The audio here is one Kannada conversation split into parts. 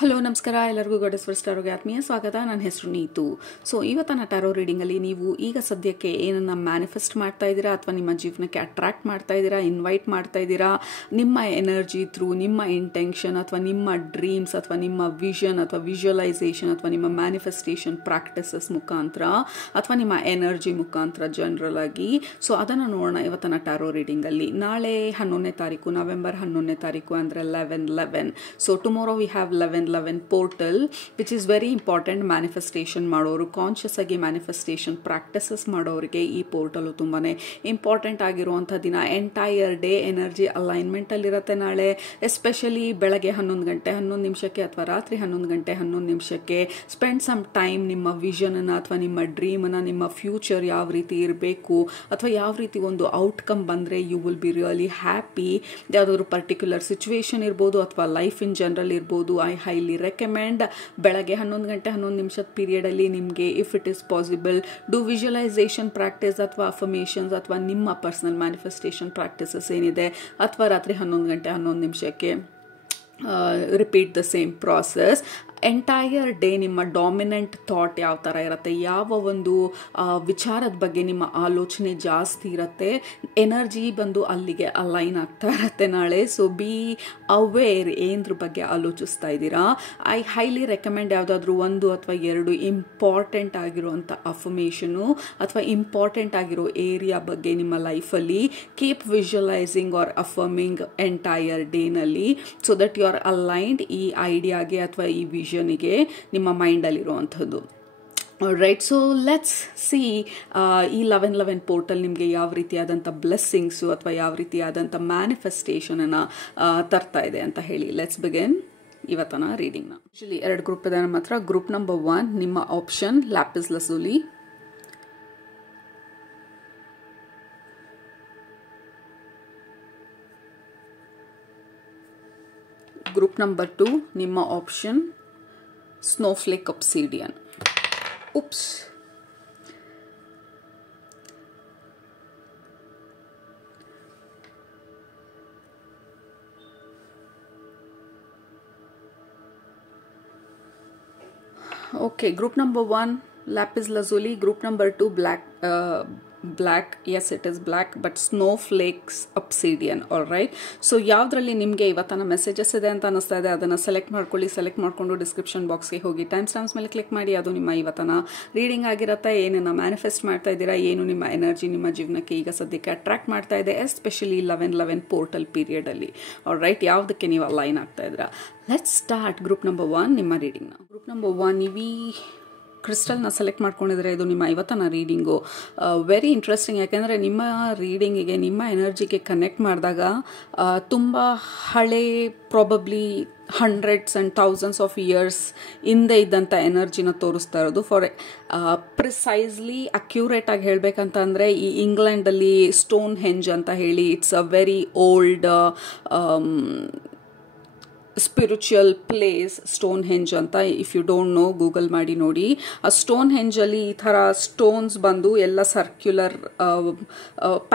ಹಲೋ ನಮಸ್ಕಾರ ಎಲ್ಲರಿಗೂ ಗಾಡೆಸ್ ಫಸ್ಟ್ ಟಾರೋಗೆ ಆತ್ಮೀಯ ಸ್ವಾಗತ. ನನ್ನ ಹೆಸರು ನೀತು. ಸೊ ಇವತ್ತಿನ ಟಾರೋ ರೀಡಿಂಗಲ್ಲಿ ನೀವು ಈಗ ಸದ್ಯಕ್ಕೆ ಏನನ್ನ ಮ್ಯಾನಿಫೆಸ್ಟ್ ಮಾಡ್ತಾ ಇದ್ದೀರಾ ಅಥವಾ ನಿಮ್ಮ ಜೀವನಕ್ಕೆ ಅಟ್ರಾಕ್ಟ್ ಮಾಡ್ತಾ ಇದ್ದೀರಾ, ಇನ್ವೈಟ್ ಮಾಡ್ತಾ ಇದ್ದೀರಾ, ನಿಮ್ಮ ಎನರ್ಜಿ ಥ್ರೂ, ನಿಮ್ಮ ಇಂಟೆನ್ಷನ್ ಅಥವಾ ನಿಮ್ಮ ಡ್ರೀಮ್ಸ್ ಅಥವಾ ನಿಮ್ಮ ವಿಷನ್ ಅಥವಾ ವಿಜುವಲೈಸೇಷನ್ ಅಥವಾ ನಿಮ್ಮ ಮ್ಯಾನಿಫೆಸ್ಟೇಷನ್ ಪ್ರಾಕ್ಟಿಸಸ್ ಮುಖಾಂತರ ಅಥವಾ ನಿಮ್ಮ ಎನರ್ಜಿ ಮುಖಾಂತರ ಜನರಲ್ ಆಗಿ. ಸೊ ಅದನ್ನು ನೋಡೋಣ ಇವತ್ತಿನ ಟಾರೋ ರೀಡಿಂಗಲ್ಲಿ. ನಾಳೆ 11ನೇ ತಾರೀಕು, ನವೆಂಬರ್ 11ನೇ ತಾರೀಕು ಅಂದರೆ 11/11. So tomorrow we have 11 portal which is very important. Manifestation ಮಾಡೋರು, ಕಾನ್ಷಿಯಸ್ ಆಗಿ ಮ್ಯಾನಿಫೆಸ್ಟೇಷನ್ ಪ್ರಾಕ್ಟಿಸಸ್ ಮಾಡೋರಿಗೆ ಈ ಪೋರ್ಟಲ್ ತುಂಬಾನೇ ಇಂಪಾರ್ಟೆಂಟ್ ಆಗಿರುವಂಥ ದಿನ. ಎಂಟೈರ್ ಡೇ ಎನರ್ಜಿ ಅಲೈನ್ಮೆಂಟ್ ಅಲ್ಲಿ ಇರುತ್ತೆ ನಾಳೆ. ಎಸ್ಪೆಷಲಿ ಬೆಳಗ್ಗೆ 11 ಗಂಟೆ 11 ನಿಮಿಷಕ್ಕೆ ಅಥವಾ ರಾತ್ರಿ 11 ಗಂಟೆ 11 ನಿಮಿಷಕ್ಕೆ ಸ್ಪೆಂಡ್ ಸಮ್ ಟೈಮ್ ನಿಮ್ಮ ವಿಷನ್ ಅನ್ನ ಅಥವಾ ನಿಮ್ಮ ಡ್ರೀಮ್ ಅನ್ನ, ನಿಮ್ಮ ಫ್ಯೂಚರ್ ಯಾವ ರೀತಿ ಇರಬೇಕು ಅಥವಾ ಯಾವ ರೀತಿ ಒಂದು ಔಟ್ಕಮ್ ಬಂದ್ರೆ you will be really happy. ಯಾವುದಾದ್ರು ಪರ್ಟಿಕ್ಯುಲರ್ ಸಿಚುವೇಶನ್ ಇರ್ಬೋದು ಅಥವಾ ಲೈಫ್ ಇನ್ ಜನರಲ್ ಇರ್ಬೋದು. ಐ ಹೈಲಿ ರೆಕಮೆಂಡ್ ಬೆಳಗ್ಗೆ 11 ಗಂಟೆ 11 ನಿಮಿಷದ ಪೀರಿಯಡ್ ಅಲ್ಲಿ ನಿಮಗೆ if it is possible do visualisation practice ಅಥವಾ ಅಫರ್ಮೇಷನ್ಸ್ ಅಥವಾ ನಿಮ್ಮ ಪರ್ಸನಲ್ ಮ್ಯಾನಿಫೆಸ್ಟೇಷನ್ ಪ್ರಾಕ್ಟೀಸಸ್ ಏನಿದೆ ಅಥವಾ ರಾತ್ರಿ 11 ಗಂಟೆ 11 ನಿಮಿಷಕ್ಕೆ repeat the same process. Entire day ನಿಮ್ಮ ಡಾಮಿನೆಂಟ್ ಥಾಟ್ ಯಾವ ಥರ ಇರುತ್ತೆ, ಯಾವ ಒಂದು ವಿಚಾರದ ಬಗ್ಗೆ ನಿಮ್ಮ ಆಲೋಚನೆ ಜಾಸ್ತಿ ಇರುತ್ತೆ, ಎನರ್ಜಿ ಬಂದು ಅಲ್ಲಿಗೆ ಅಲೈನ್ ಆಗ್ತಾ ಇರುತ್ತೆ ನಾಳೆ. ಸೊ ಬಿ ಅವೇರ್ ಏನದ್ರ ಬಗ್ಗೆ ಆಲೋಚಿಸ್ತಾ ಇದ್ದೀರಾ. ಐ ಹೈಲಿ ರೆಕಮೆಂಡ್ ಯಾವುದಾದ್ರೂ 1 ಅಥವಾ 2 ಇಂಪಾರ್ಟೆಂಟ್ ಆಗಿರುವಂಥ ಅಫರ್ಮೇಷನು ಅಥವಾ ಇಂಪಾರ್ಟೆಂಟ್ ಆಗಿರೋ ಏರಿಯಾ ಬಗ್ಗೆ ನಿಮ್ಮ ಲೈಫಲ್ಲಿ keep visualising or affirming entire ಡೇನಲ್ಲಿ so that you are aligned ಈ ಐಡಿಯಾಗೆ ಅಥವಾ ಈ ವಿಷನ್ಗೆ ನಿಮ್ಮ ಮೈಂಡಲ್ಲಿರುವಂಥದ್ದು. ರೈಟ್, ಸೊ ಲೆಟ್ಸ್ ಸಿ ಈ 11/11 ಪೋರ್ಟಲ್ ನಿಮಗೆ ಯಾವ ರೀತಿಯಾದಂಥ ಬ್ಲೆಸ್ಸಿಂಗ್ಸು ಅಥವಾ ಯಾವ ರೀತಿಯಾದಂಥ ಮ್ಯಾನಿಫೆಸ್ಟೇಷನನ್ನು ತರ್ತಾ ಇದೆ ಅಂತ ಹೇಳಿ. ಲೆಟ್ಸ್ ಬಿಗಿನ್ ಇವತ್ತಿನ ರೀಡಿಂಗ್ನ. ಆಕ್ಚುಲಿ 2 ಗ್ರೂಪ್ ಇದೆ ನಮ್ಮ ಹತ್ರ. ಗ್ರೂಪ್ ನಂಬರ್ 1 ನಿಮ್ಮ option lapis lazuli. Group number 2 ನಿಮ್ಮ option snowflake obsidian. Oops. Okay, group number 1 lapis lazuli. Group number 2 black. Yes, it is black but snowflakes obsidian. All right, so ಯಾವುದರಲ್ಲಿ ನಿಮಗೆ ಇವತ್ತಿನ ಮೆಸೇಜಸ್ ಇದೆ ಅಂತ ಅನಿಸ್ತಾ ಇದೆ ಅದನ್ನು ಸೆಲೆಕ್ಟ್ ಮಾಡ್ಕೊಳ್ಳಿ. ಸೆಲೆಕ್ಟ್ ಮಾಡಿಕೊಂಡು ಡಿಸ್ಕ್ರಿಪ್ಷನ್ ಬಾಕ್ಸ್ಗೆ ಹೋಗಿ ಟೈಮ್ ಸ್ಟಾಂಪ್ಸ್ ಮೇಲೆ ಕ್ಲಿಕ್ ಮಾಡಿ. ಅದು ನಿಮ್ಮ ಇವತ್ತಿನ ರೀಡಿಂಗ್ ಆಗಿರುತ್ತೆ. ಏನನ್ನ ಮ್ಯಾನಿಫೆಸ್ಟ್ ಮಾಡ್ತಾ ಇದ್ದೀರಾ, ಏನು ನಿಮ್ಮ ಎನರ್ಜಿ ನಿಮ್ಮ ಜೀವನಕ್ಕೆ ಈಗ ಸದ್ಯಕ್ಕೆ ಅಟ್ರಾಕ್ಟ್ ಮಾಡ್ತಾ ಇದೆ, ಎಸ್ಪೆಷಲಿ 11/11 ಪೋರ್ಟಲ್ ಪೀರಿಯಡಲ್ಲಿ. ಆಲ್ ರೈಟ್, ಯಾವುದಕ್ಕೆ ನೀವು ಅಲೈನ್ ಆಗ್ತಾ ಇದ್ದೀರಾ. ಲೆಟ್ಸ್ ಸ್ಟಾರ್ಟ್ ಗ್ರೂಪ್ ನಂಬರ್ 1 ನಿಮ್ಮ ರೀಡಿಂಗ್ನ. ಗ್ರೂಪ್ ನಂಬರ್ 1 ನೀವು ಕ್ರಿಸ್ಟಲ್ನ ಸೆಲೆಕ್ಟ್ ಮಾಡ್ಕೊಂಡಿದ್ರೆ ಇದು ನಿಮ್ಮ ಇವತ್ತಿನ ರೀಡಿಂಗು ವೆರಿ ಇಂಟ್ರೆಸ್ಟಿಂಗ್. ಯಾಕೆಂದರೆ ನಿಮ್ಮ ರೀಡಿಂಗಿಗೆ ನಿಮ್ಮ ಎನರ್ಜಿಗೆ ಕನೆಕ್ಟ್ ಮಾಡಿದಾಗ ತುಂಬ ಹಳೆ, probably hundreds and thousands of years ಹಿಂದೆ ಇದ್ದಂಥ ಎನರ್ಜಿನ ತೋರಿಸ್ತಾ ಇರೋದು. ಫಾರ್ ಪ್ರಿಸೈಸ್ಲಿ ಅಕ್ಯುರೇಟ್ ಆಗಿ ಹೇಳಬೇಕಂತ ಅಂದರೆ ಈ ಇಂಗ್ಲೆಂಡಲ್ಲಿ ಸ್ಟೋನ್ ಹೆಂಜ್ ಅಂತ ಹೇಳಿ it's a very old spiritual place Stonehenge ಅಂತ. If you don't know Google ಮಾಡಿ ನೋಡಿ. ಆ ಸ್ಟೋನ್ ಹೆಂಜಲ್ಲಿ ಈ ಥರ ಸ್ಟೋನ್ಸ್ ಬಂದು ಎಲ್ಲ ಸರ್ಕ್ಯುಲರ್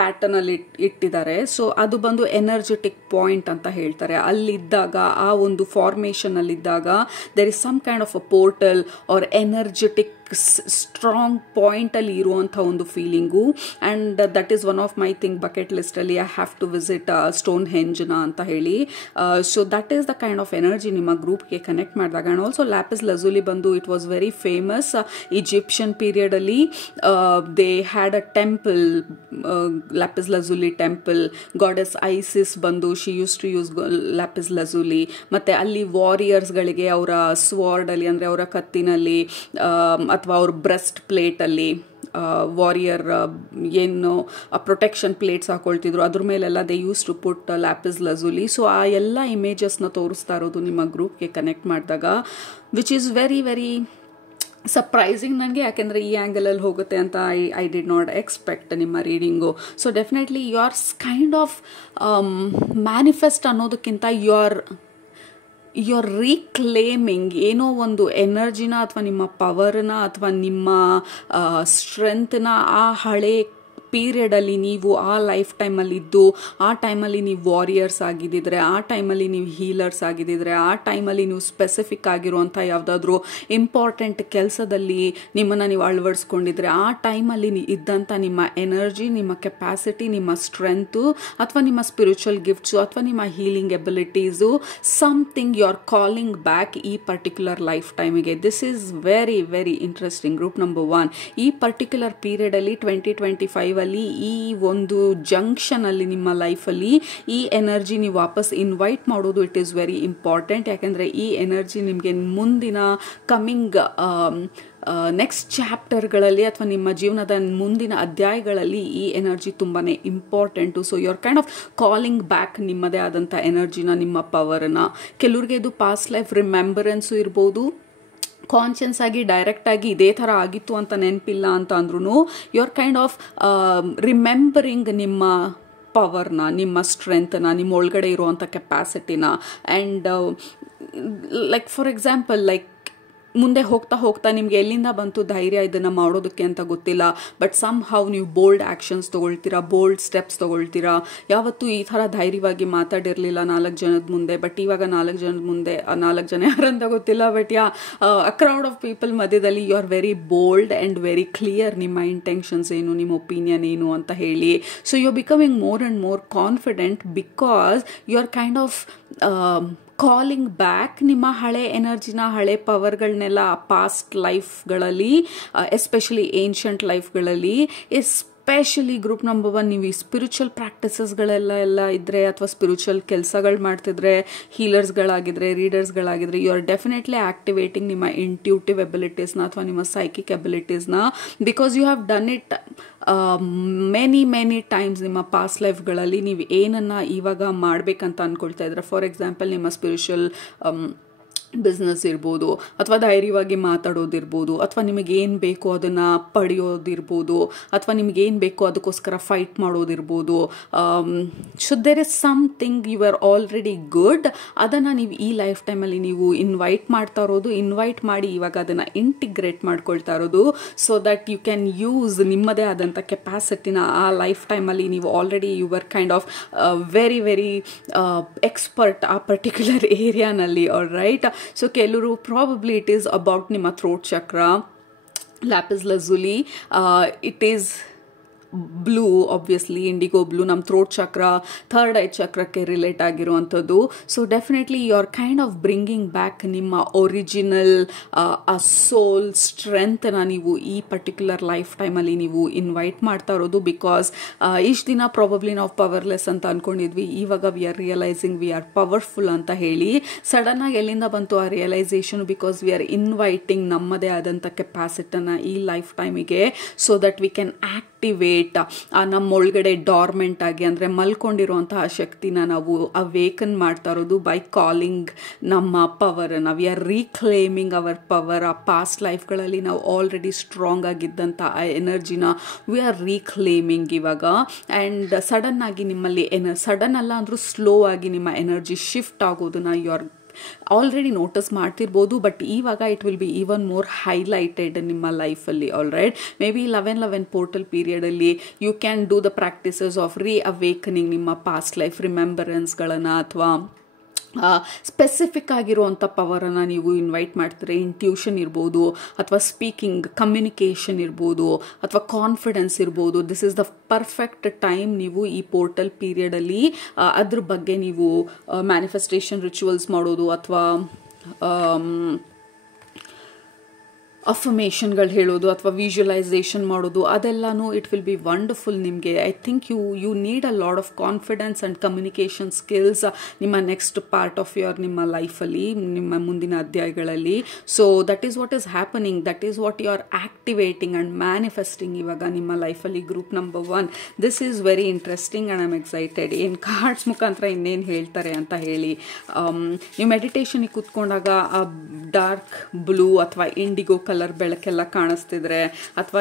ಪ್ಯಾಟರ್ನ್ ಅಲ್ಲಿ ಇಟ್ಟಿದ್ದಾರೆ. ಸೊ ಅದು ಬಂದು ಎನರ್ಜೆಟಿಕ್ ಪಾಯಿಂಟ್ ಅಂತ ಹೇಳ್ತಾರೆ. ಅಲ್ಲಿದ್ದಾಗ ಆ ಒಂದು ಫಾರ್ಮೇಶನ್ ಅಲ್ಲಿದ್ದಾಗ there is some kind of a portal or energetic strong point ಅಲ್ಲಿ ಇರುವಂಥ ಒಂದು feeling. And that is one of my thing bucket list ಅಲ್ಲಿ ಐ ಹ್ಯಾವ್ ಟು ವಿಸಿಟ್ ಸ್ಟೋನ್ ಹೆಂಜ್ನ ಅಂತ ಹೇಳಿ. So that is the kind of energy ನಿಮ್ಮ ಗ್ರೂಪ್ಗೆ ಕನೆಕ್ಟ್ ಮಾಡಿದಾಗ. ಆ್ಯಂಡ್ ಆಲ್ಸೋ ಲ್ಯಾಪಿಸ್ ಲಜೂಲಿ ಬಂದು it was very famous Egyptian period ಅಲ್ಲಿ. They had a temple, lapis lazuli temple. Goddess ISIS ಬಂದು she use to use lapis lazuli. ಮತ್ತೆ ಅಲ್ಲಿ ವಾರಿಯರ್ಸ್ಗಳಿಗೆ ಅವರ ಸ್ವಾರ್ಡ್ ಅಲ್ಲಿ ಅಂದರೆ ಅವರ ಕತ್ತಿನಲ್ಲಿ ಅಥವಾ ಅವ್ರ ಬ್ರೆಸ್ಟ್ ಪ್ಲೇಟಲ್ಲಿ ವಾರಿಯರ್ ಏನು ಪ್ರೊಟೆಕ್ಷನ್ ಪ್ಲೇಟ್ಸ್ ಹಾಕೊಳ್ತಿದ್ರು ಅದ್ರ ಮೇಲೆಲ್ಲ they use to put lapis lazuli. So ಆ ಎಲ್ಲ ಇಮೇಜಸ್ನ ತೋರಿಸ್ತಾ ಇರೋದು ನಿಮ್ಮ ಗ್ರೂಪ್ಗೆ ಕನೆಕ್ಟ್ ಮಾಡಿದಾಗ, which is very very surprising ನನಗೆ. ಯಾಕೆಂದರೆ ಈ ಆ್ಯಂಗಲಲ್ಲಿ ಹೋಗುತ್ತೆ ಅಂತ ಐ ಡಿಡ್ ನಾಟ್ ಎಕ್ಸ್ಪೆಕ್ಟ್ ನಿಮ್ಮ reading. So definitely you are kind of manifest ಅನ್ನೋದಕ್ಕಿಂತ ಯು ಆರ್ ರೀಕ್ಲೇಮಿಂಗ್ ಏನೋ ಒಂದು ಎನರ್ಜಿನ ಅಥವಾ ನಿಮ್ಮ ಪವರ್ನ ಅಥವಾ ನಿಮ್ಮ ಸ್ಟ್ರೆಂತ್ನ ಆ ಹಳೆ ಪೀರಿಯಡಲ್ಲಿ ನೀವು ಆ ಲೈಫ್ ಟೈಮಲ್ಲಿ ಇದ್ದು ಆ ಟೈಮಲ್ಲಿ ನೀವು ವಾರಿಯರ್ಸ್ ಆಗಿದ್ದಿದ್ರೆ, ಆ ಟೈಮಲ್ಲಿ ನೀವು ಹೀಲರ್ಸ್ ಆಗಿದ್ದಿದ್ರೆ, ಆ ಟೈಮಲ್ಲಿ ನೀವು ಸ್ಪೆಸಿಫಿಕ್ ಆಗಿರುವಂಥ ಯಾವುದಾದ್ರೂ ಇಂಪಾರ್ಟೆಂಟ್ ಕೆಲಸದಲ್ಲಿ ನಿಮ್ಮನ್ನು ನೀವು ಅಳವಡಿಸ್ಕೊಂಡಿದ್ರೆ, ಆ ಟೈಮಲ್ಲಿ ಇದ್ದಂಥ ನಿಮ್ಮ ಎನರ್ಜಿ, ನಿಮ್ಮ ಕೆಪಾಸಿಟಿ, ನಿಮ್ಮ ಸ್ಟ್ರೆಂತು ಅಥವಾ ನಿಮ್ಮ ಸ್ಪಿರಿಚುವಲ್ ಗಿಫ್ಟ್ಸು ಅಥವಾ ನಿಮ್ಮ healing abilities, something you are calling back ಈ ಪರ್ಟಿಕ್ಯುಲರ್ ಲೈಫ್ ಟೈಮಿಗೆ. This is very very interesting. Group number 1, ಈ ಪರ್ಟಿಕ್ಯುಲರ್ ಪೀರಿಯಡಲ್ಲಿ 2025 ಈ ಒಂದು ಜಂಕ್ಷನಲ್ಲಿ ನಿಮ್ಮ ಲೈಫಲ್ಲಿ ಈ ಎನರ್ಜಿ ನೀವು ವಾಪಸ್ ಇನ್ವೈಟ್ ಮಾಡೋದು ಇಟ್ ಈಸ್ ವೆರಿ ಇಂಪಾರ್ಟೆಂಟ್. ಯಾಕೆಂದರೆ ಈ ಎನರ್ಜಿ ನಿಮಗೆ ಮುಂದಿನ ಕಮಿಂಗ್ ನೆಕ್ಸ್ಟ್ ಚಾಪ್ಟರ್ಗಳಲ್ಲಿ ಅಥವಾ ನಿಮ್ಮ ಜೀವನದ ಮುಂದಿನ ಅಧ್ಯಾಯಗಳಲ್ಲಿ ಈ ಎನರ್ಜಿ ತುಂಬಾ important. So you are kind of calling back ನಿಮ್ಮದೇ ಆದಂಥ ಎನರ್ಜಿನ, ನಿಮ್ಮ ಪವರನ್ನು. ಕೆಲವ್ರಿಗೆ ಇದು ಪಾಸ್ಟ್ ಲೈಫ್ ರಿಮೆಂಬರೆನ್ಸು ಇರ್ಬೋದು, ಕಾನ್ಷಿಯನ್ಸ್ ಆಗಿ ಡೈರೆಕ್ಟ್ ಆಗಿ ಇದೇ ಥರ ಆಗಿತ್ತು ಅಂತ ನೆನಪಿಲ್ಲ ಅಂತ ಅಂದ್ರೂ you are kind of remembering ನಿಮ್ಮ ಪವರ್ನ, ನಿಮ್ಮ ಸ್ಟ್ರೆಂತ್ನ, ನಿಮ್ಮ ಒಳಗಡೆ ಇರುವಂಥ ಕೆಪಾಸಿಟಿನ. And like for example, like ಮುಂದೆ ಹೋಗ್ತಾ ಹೋಗ್ತಾ ನಿಮಗೆ ಎಲ್ಲಿಂದ ಬಂತು ಧೈರ್ಯ ಇದನ್ನು ಮಾಡೋದಕ್ಕೆ ಅಂತ ಗೊತ್ತಿಲ್ಲ, ಬಟ್ ಸಮ್ ಹೌ ನೀವು ಬೋಲ್ಡ್ ಆ್ಯಕ್ಷನ್ಸ್ ತೊಗೊಳ್ತೀರಾ, ಬೋಲ್ಡ್ ಸ್ಟೆಪ್ಸ್ ತೊಗೊಳ್ತೀರಾ. ಯಾವತ್ತೂ ಈ ಥರ ಧೈರ್ಯವಾಗಿ ಮಾತಾಡಿರಲಿಲ್ಲ 4 ಜನದ ಮುಂದೆ, ಬಟ್ ಇವಾಗ 4 ಜನದ ಮುಂದೆ, 4 ಜನ ಯಾರಂತ ಗೊತ್ತಿಲ್ಲ, but a crowd of people ಮಧ್ಯದಲ್ಲಿ you are very bold and very clear. ನಿಮ್ಮ ಇಂಟೆನ್ಷನ್ಸ್ ಏನು, ನಿಮ್ಮ ಒಪಿನಿಯನ್ ಏನು ಅಂತ ಹೇಳಿ. So you are becoming more and more confident because you are kind of calling back ನಿಮ್ಮ ಹಳೆ ಎನರ್ಜಿನ, ಹಳೆ ಪವರ್ಗಳನ್ನೆಲ್ಲ ಪಾಸ್ಟ್ ಲೈಫ್ಗಳಲ್ಲಿ, ಎಸ್ಪೆಷಲಿ ಏನ್ಷಂಟ್ ಲೈಫ್ಗಳಲ್ಲಿ, ಎಸ್ಪೆಷಲಿ ಗ್ರೂಪ್ ನಂಬರ್ 1 ನೀವು ಈ ಸ್ಪಿರಿಚುವಲ್ ಪ್ರಾಕ್ಟೀಸಸ್ಗಳೆಲ್ಲ ಇದ್ದರೆ ಅಥವಾ ಸ್ಪಿರಿಚುವಲ್ ಕೆಲಸಗಳು ಮಾಡ್ತಿದ್ರೆ, ಹೀಲರ್ಸ್ಗಳಾಗಿದ್ರೆ, ರೀಡರ್ಸ್ಗಳಾಗಿದ್ರೆ, ಯು ಆರ್ ಡೆಫಿನೆಟ್ಲಿ ಆಕ್ಟಿವೇಟಿಂಗ್ ನಿಮ್ಮ ಇಂಟ್ಯೂಟಿವ್ ಎಬಿಲಿಟೀಸ್ನ ಅಥವಾ ನಿಮ್ಮ ಸೈಕಿಕ್ ಎಬಿಲಿಟೀಸ್ನ, because you have done it many times ನಿಮ್ಮ ಪಾಸ್ಟ್ ಲೈಫ್ಗಳಲ್ಲಿ. ನೀವು ಏನನ್ನು ಇವಾಗ ಮಾಡಬೇಕಂತ ಅಂದ್ಕೊಳ್ತಾ ಇದ್ರೆ, ಫಾರ್ ಎಕ್ಸಾಂಪಲ್ ನಿಮ್ಮ ಸ್ಪಿರಿಚುವಲ್ ಬಿಸ್ನೆಸ್ ಇರ್ಬೋದು, ಅಥವಾ ಧೈರ್ಯವಾಗಿ ಮಾತಾಡೋದಿರ್ಬೋದು, ಅಥವಾ ನಿಮಗೇನು ಬೇಕೋ ಅದನ್ನು ಪಡೆಯೋದಿರ್ಬೋದು, ಅಥವಾ ನಿಮಗೇನು ಬೇಕೋ ಅದಕ್ಕೋಸ್ಕರ ಫೈಟ್ ಮಾಡೋದಿರ್ಬೋದು. So there is something you are already good, ಅದನ್ನು ನೀವು ಈ ಲೈಫ್ ಟೈಮಲ್ಲಿ ನೀವು ಇನ್ವೈಟ್ ಮಾಡ್ತಾ ಇರೋದು, ಇನ್ವೈಟ್ ಮಾಡಿ ಇವಾಗ ಅದನ್ನು ಇಂಟಿಗ್ರೇಟ್ ಮಾಡ್ಕೊಳ್ತಾ ಇರೋದು, so that you can use ನಿಮ್ಮದೇ ಆದಂಥ ಕೆಪಾಸಿಟಿನ ಆ ಲೈಫ್ ಟೈಮಲ್ಲಿ. ನೀವು already you are kind of very very expert ಆ ಪರ್ಟಿಕ್ಯುಲರ್ ಏರಿಯಾನಲ್ಲಿ. All right. ಸೊ ಕೆಲವರು ಪ್ರಾಬಬ್ಲಿ ಇಟ್ ಈಸ್ ಅಬೌಟ್ ನಿಮ್ಮ throat chakra, lapis lazuli, it is blue, obviously indigo blue, ನಮ್ಮ ಥ್ರೋಟ್ ಚಕ್ರ, ಥರ್ಡ್ ಐ ಚಕ್ರಕ್ಕೆ ರಿಲೇಟ್ ಆಗಿರುವಂಥದ್ದು. So definitely you are kind of bringing back ನಿಮ್ಮ ಒರಿಜಿನಲ್ ಆ ಸೋಲ್ ಸ್ಟ್ರೆಂತ್ನ ನೀವು ಈ ಪರ್ಟಿಕ್ಯುಲರ್ ಲೈಫ್ ಟೈಮಲ್ಲಿ ನೀವು ಇನ್ವೈಟ್ ಮಾಡ್ತಾ ಇರೋದು. ಬಿಕಾಸ್ ಇಷ್ಟು ದಿನ ಪ್ರಾಬಬ್ಲಿ ನಾವು ಪವರ್ಲೆಸ್ ಅಂತ ಅಂದ್ಕೊಂಡಿದ್ವಿ, ಇವಾಗ we are realising we are powerful ಅಂತ ಹೇಳಿ. ಸಡನ್ನಾಗಿ ಎಲ್ಲಿಂದ ಬಂತು ಆ realisation? Because we are inviting ನಮ್ಮದೇ ಆದಂಥ ಕೆಪಾಸಿಟನ್ನ ಈ ಲೈಫ್ ಟೈಮಿಗೆ, so that we can activate ನಮ್ಮ ಒಳಗಡೆ ಡಾರ್ಮೆಂಟ್ ಆಗಿ, ಅಂದರೆ ಮಲ್ಕೊಂಡಿರುವಂತಹ ಶಕ್ತಿನ ನಾವು ಅವೇಕನ್ ಮಾಡ್ತಾ ಇರೋದು ಬೈ ಕಾಲಿಂಗ್ ನಮ್ಮ ಪವರನ್ನು. We are reclaiming our power. ಆ ಪಾಸ್ಟ್ ಲೈಫ್ಗಳಲ್ಲಿ ನಾವು ಆಲ್ರೆಡಿ ಸ್ಟ್ರಾಂಗ್ ಆಗಿದ್ದಂಥ ಆ ಎನರ್ಜಿನ ವಿ ಆರ್ ರೀಕ್ಲೇಮಿಂಗ್ ಇವಾಗ. ಆ್ಯಂಡ್ ಸಡನ್ ಆಗಿ ನಿಮ್ಮಲ್ಲಿ ಸಡನ್ ಅಲ್ಲ ಅಂದರೂ ಸ್ಲೋ ಆಗಿ ನಿಮ್ಮ ಎನರ್ಜಿ ಶಿಫ್ಟ್ ಆಗೋದನ್ನ ಯು ಆರ್ ಆಲ್ರೆಡಿ ನೋಟಿಸ್ ಮಾಡ್ತಿರ್ಬೋದು, ಬಟ್ ಇವಾಗ it will be even more highlighted ನಿಮ್ಮ ಲೈಫಲ್ಲಿ. All right. Maybe 11 portal ಪೀರಿಯಡಲ್ಲಿ you can do the practices of awakening ನಿಮ್ಮ ಪಾಸ್ಟ್ ಲೈಫ್ ರಿಮೆಂಬರೆನ್ಸ್ಗಳನ್ನು, ಅಥವಾ ಸ್ಪೆಸಿಫಿಕ್ ಆಗಿರುವಂಥ ಪವರನ್ನು ನೀವು ಇನ್ವೈಟ್ ಮಾಡ್ತಾರೆ. ಇಂಟ್ಯೂಷನ್ ಇರ್ಬೋದು, ಅಥವಾ ಸ್ಪೀಕಿಂಗ್, ಕಮ್ಯುನಿಕೇಷನ್ ಇರ್ಬೋದು, ಅಥವಾ ಕಾನ್ಫಿಡೆನ್ಸ್ ಇರ್ಬೋದು. This is the perfect time ನೀವು ಈ ಪೋರ್ಟಲ್ ಪೀರಿಯಡಲ್ಲಿ ಅದ್ರ ಬಗ್ಗೆ ನೀವು ಮ್ಯಾನಿಫೆಸ್ಟೇಷನ್ ರಿಚುವಲ್ಸ್ ಮಾಡೋದು, ಅಥವಾ ಅಫರ್ಮೇಷನ್ಗಳು ಹೇಳೋದು, ಅಥವಾ ವಿಜುವಲೈಸೇಷನ್ ಮಾಡೋದು, ಅದೆಲ್ಲನೂ ಇಟ್ ವಿಲ್ ಬಿ ವಂಡರ್ಫುಲ್ ನಿಮಗೆ. I think you need a lot of confidence and communication skills ನಿಮ್ಮ ನೆಕ್ಸ್ಟ್ ಪಾರ್ಟ್ ಆಫ್ ನಿಮ್ಮ ಲೈಫಲ್ಲಿ, ನಿಮ್ಮ ಮುಂದಿನ ಅಧ್ಯಾಯಗಳಲ್ಲಿ. So that is what is happening, that is what you are activating and manifesting ಇವಾಗ ನಿಮ್ಮ ಲೈಫಲ್ಲಿ. Group number 1, this is very interesting and I am excited. ಏನು ಕಾರ್ಡ್ಸ್ ಮುಖಾಂತರ ಇನ್ನೇನು ಹೇಳ್ತಾರೆ ಅಂತ ಹೇಳಿ. ನೀವು ಮೆಡಿಟೇಷನಿಗೆ ಕೂತ್ಕೊಂಡಾಗ ಆ ಡಾರ್ಕ್ ಬ್ಲೂ ಅಥವಾ ಇಂಡಿಗೋ ಕಲರ್ ಬೆಳಕೆಲ್ಲ ಕಾಣಿಸ್ತಿದ್ರೆ ಅಥವಾ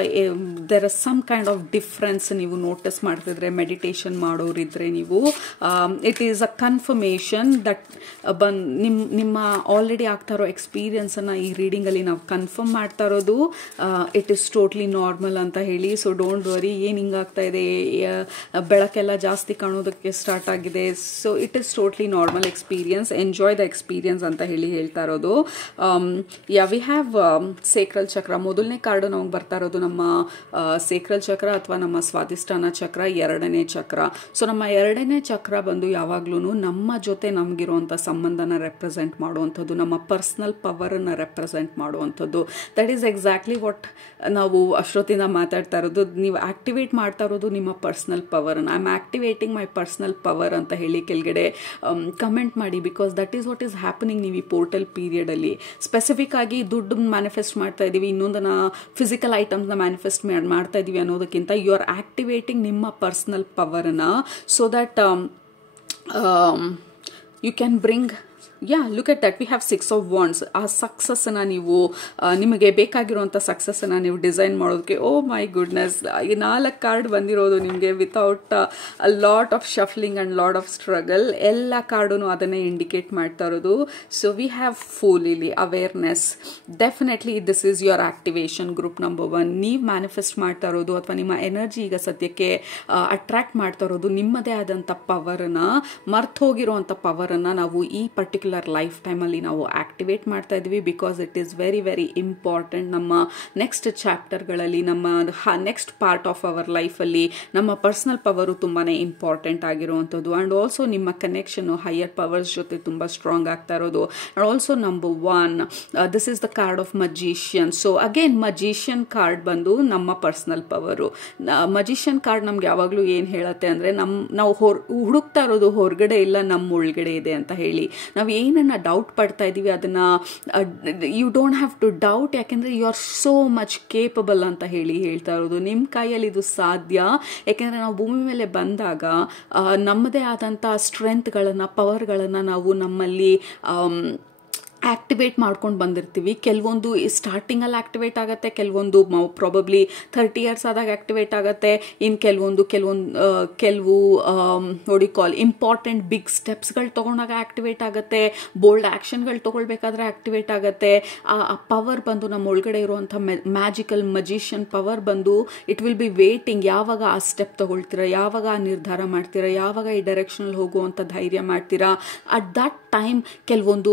there are some kind of difference ನೀವು ನೋಟಿಸ್ ಮಾಡ್ತಿದ್ರೆ, ಮೆಡಿಟೇಷನ್ ಮಾಡೋರಿದ್ರೆ ನೀವು, it is a confirmation that ನಿಮ್ಮ ಆಲ್ರೆಡಿ ಆಗ್ತಾ ಇರೋ ಎಕ್ಸ್ಪೀರಿಯನ್ಸನ್ನು ಈ ರೀಡಿಂಗಲ್ಲಿ ನಾವು ಕನ್ಫರ್ಮ್ ಮಾಡ್ತಾ ಇರೋದು. ಇಟ್ ಈಸ್ ಟೋಟ್ಲಿ ನಾರ್ಮಲ್ ಅಂತ ಹೇಳಿ. ಸೊ ಡೋಂಟ್ ವರಿ, ಏನು ಹಿಂಗಾಗ್ತಾ ಇದೆ, ಬೆಳಕೆಲ್ಲ ಜಾಸ್ತಿ ಕಾಣೋದಕ್ಕೆ ಸ್ಟಾರ್ಟ್ ಆಗಿದೆ. So it is totally normal experience, enjoy the experience ಅಂತ ಹೇಳ್ತಾ ಇರೋದು. ವಿ ಹ್ಯಾವ್ ಸೇಕ್ರಲ್ ಚಕ್ರ. ಮೊದಲನೇ ಕಾರ್ಡು ನಮಗೆ ಬರ್ತಾ ಇರೋದು ನಮ್ಮ ಸೇಕ್ರಲ್ ಚಕ್ರ ಅಥವಾ ನಮ್ಮ ಸ್ವಾದಿಷ್ಠಾನ ಚಕ್ರ, ಎರಡನೇ ಚಕ್ರ. ಸೊ ನಮ್ಮ ಎರಡನೇ ಚಕ್ರ ಬಂದು ಯಾವಾಗ್ಲೂ ನಮ್ಮ ಜೊತೆ ನಮಗಿರುವಂಥ ಸಂಬಂಧನ ರೆಪ್ರೆಸೆಂಟ್ ಮಾಡುವಂಥದ್ದು, ನಮ್ಮ ಪರ್ಸ್ನಲ್ ಪವರನ್ನು ರೆಪ್ರೆಸೆಂಟ್ ಮಾಡುವಂಥದ್ದು. ದಟ್ ಈಸ್ ಎಕ್ಸಾಕ್ಟ್ಲಿ ವಾಟ್ ನಾವು ಅಷ್ಟೊತ್ತಿಂದ ಮಾತಾಡ್ತಾ ಇರೋದು. ನೀವು ಆಕ್ಟಿವೇಟ್ ಮಾಡ್ತಾ ಇರೋದು ನಿಮ್ಮ ಪರ್ಸ್ನಲ್ ಪವರನ್ನು. I am activating my personal power ಅಂತ ಹೇಳಿ ಕೆಳಗಡೆ ಕಮೆಂಟ್ ಮಾಡಿ, because that is what is happening. ನೀವು ಈ ಪೋರ್ಟಲ್ ಪೀರಿಯಡಲ್ಲಿ ಸ್ಪೆಸಿಫಿಕ್ ಆಗಿ ದುಡ್ಡು ಮ್ಯಾನಿಫೆಸ್ಟ್ ಮಾಡ್ತಾ ಇದ್ದೀವಿ, ಇನ್ನೊಂದನ್ನ ಫಿಸಿಕಲ್ ಐಟಮ್ಸ್ನ ಮ್ಯಾನಿಫೆಸ್ಟ್ ಮಾಡ್ತಾ ಇದ್ದೀವಿ ಅನ್ನೋದಕ್ಕಿಂತ ಯು ಆರ್ ಆಕ್ಟಿವೇಟಿಂಗ್ ನಿಮ್ಮ ಪರ್ಸ್ನಲ್ ಪವರನ್ನು, so that you can bring look at that. We have 6 of Wands. ಆ ಸಕ್ಸಸ್ಸನ್ನು ನೀವು, ನಿಮಗೆ ಬೇಕಾಗಿರುವಂಥ ಸಕ್ಸಸ್ಸನ್ನು ನೀವು ಡಿಸೈನ್ ಮಾಡೋದಕ್ಕೆ, ಓ ಮೈ ಗುಡ್ನೆಸ್, ಈ 4 ಕಾರ್ಡ್ ಬಂದಿರೋದು ನಿಮಗೆ without a lot of shuffling and lot of struggle. ಎಲ್ಲ ಕಾರ್ಡು ಅದನ್ನೇ ಇಂಡಿಕೇಟ್ ಮಾಡ್ತಾ ಇರೋದು. ಸೊ ವಿ ಹ್ಯಾವ್ ಫುಲ್ ಇಲ್ಲಿ awareness. Definitely this is your activation group number 1. ನೀವು ಮ್ಯಾನಿಫೆಸ್ಟ್ ಮಾಡ್ತಾ ಇರೋದು ಅಥವಾ ನಿಮ್ಮ ಎನರ್ಜಿ ಈಗ ಸದ್ಯಕ್ಕೆ ಅಟ್ರಾಕ್ಟ್ ಮಾಡ್ತಾ ಇರೋದು ನಿಮ್ಮದೇ ಆದಂಥ ಪವರನ್ನು, ಮರ್ತು ಹೋಗಿರೋಂಥ ಪವರನ್ನು ನಾವು ಈ ಪರ್ಟಿಕ್ಯುಲರ್ ಲೈಫ್ ಟೈಮಲ್ಲಿ ನಾವು ಆಕ್ಟಿವೇಟ್ ಮಾಡ್ತಾ ಇದ್ವಿ. Because it is very very important. ನಮ್ಮ ನೆಕ್ಸ್ಟ್ ಚಾಪ್ಟರ್ಗಳಲ್ಲಿ, ನಮ್ಮ ನೆಕ್ಸ್ಟ್ ಪಾರ್ಟ್ ಆಫ್ ಅವರ್ ಲೈಫಲ್ಲಿ ನಮ್ಮ ಪರ್ಸನಲ್ ಪವರು ತುಂಬಾ ಇಂಪಾರ್ಟೆಂಟ್ ಆಗಿರುವಂಥದ್ದು. ಆ್ಯಂಡ್ ಆಲ್ಸೋ ನಿಮ್ಮ ಕನೆಕ್ಷನ್ನು ಹೈಯರ್ ಪವರ್ಸ್ ಜೊತೆ ತುಂಬ ಸ್ಟ್ರಾಂಗ್ ಆಗ್ತಾ ಇರೋದು. And also number 1, this is the card of magician. So again magician card ಬಂದು ನಮ್ಮ ಪರ್ಸನಲ್ ಪವರು. ಮಜಿಷಿಯನ್ ಕಾರ್ಡ್ ನಮ್ಗೆ ಯಾವಾಗಲೂ ಏನು ಹೇಳುತ್ತೆ ಅಂದರೆ, ನಾವು ಹುಡುಕ್ತಾ ಇರೋದು ಹೊರಗಡೆ ಇಲ್ಲ, ನಮ್ಮ ಒಳಗಡೆ ಇದೆ ಅಂತ ಹೇಳಿ. ನಾವು ಏನನ್ನ ಡೌಟ್ ಪಡ್ತಾ ಇದ್ದೀವಿ ಅದನ್ನು you don't have to doubt, ಯಾಕೆಂದರೆ you are so much capable ಅಂತ ಹೇಳ್ತಾ ಇರೋದು. ನಿಮ್ಮ ಕೈಯಲ್ಲಿ ಇದು ಸಾಧ್ಯ. ಯಾಕೆಂದರೆ ನಾವು ಭೂಮಿ ಮೇಲೆ ಬಂದಾಗ ನಮ್ಮದೇ ಆದಂಥ ಸ್ಟ್ರೆಂತ್ಗಳನ್ನು, ಪವರ್ಗಳನ್ನು ನಾವು ನಮ್ಮಲ್ಲಿ ಆಕ್ಟಿವೇಟ್ ಮಾಡ್ಕೊಂಡು ಬಂದಿರ್ತೀವಿ. ಕೆಲವೊಂದು ಸ್ಟಾರ್ಟಿಂಗಲ್ಲಿ ಆಕ್ಟಿವೇಟ್ ಆಗುತ್ತೆ, ಕೆಲವೊಂದು ಪ್ರಾಬಬ್ಲಿ 30 years ಆದಾಗ ಆಕ್ಟಿವೇಟ್ ಆಗುತ್ತೆ. ಇನ್ನು ಕೆಲವು ಕಾಲ್ ಇಂಪಾರ್ಟೆಂಟ್ ಬಿಗ್ ಸ್ಟೆಪ್ಸ್ಗಳು ತೊಗೊಂಡಾಗ ಆಕ್ಟಿವೇಟ್ ಆಗುತ್ತೆ. ಬೋಲ್ಡ್ ಆ್ಯಕ್ಷನ್ಗಳು ತೊಗೊಳ್ಬೇಕಾದ್ರೆ ಆಕ್ಟಿವೇಟ್ ಆಗುತ್ತೆ. ಆ ಪವರ್ ಬಂದು ನಮ್ಮ ಒಳಗಡೆ ಇರುವಂಥ ಮ್ಯಾಜಿಕಲ್ ಮಜಿಷಿಯನ್ ಪವರ್ ಬಂದು ಇಟ್ ವಿಲ್ ಬಿ ವೇಟಿಂಗ್. ಯಾವಾಗ ಆ ಸ್ಟೆಪ್ ತೊಗೊಳ್ತೀರಾ, ಯಾವಾಗ ಆ ನಿರ್ಧಾರ ಮಾಡ್ತೀರಾ, ಯಾವಾಗ ಈ ಡೈರೆಕ್ಷನಲ್ಲಿ ಹೋಗುವಂಥ ಧೈರ್ಯ ಮಾಡ್ತೀರಾ, ಅಟ್ ದಟ್ ಟೈಮ್ ಕೆಲವೊಂದು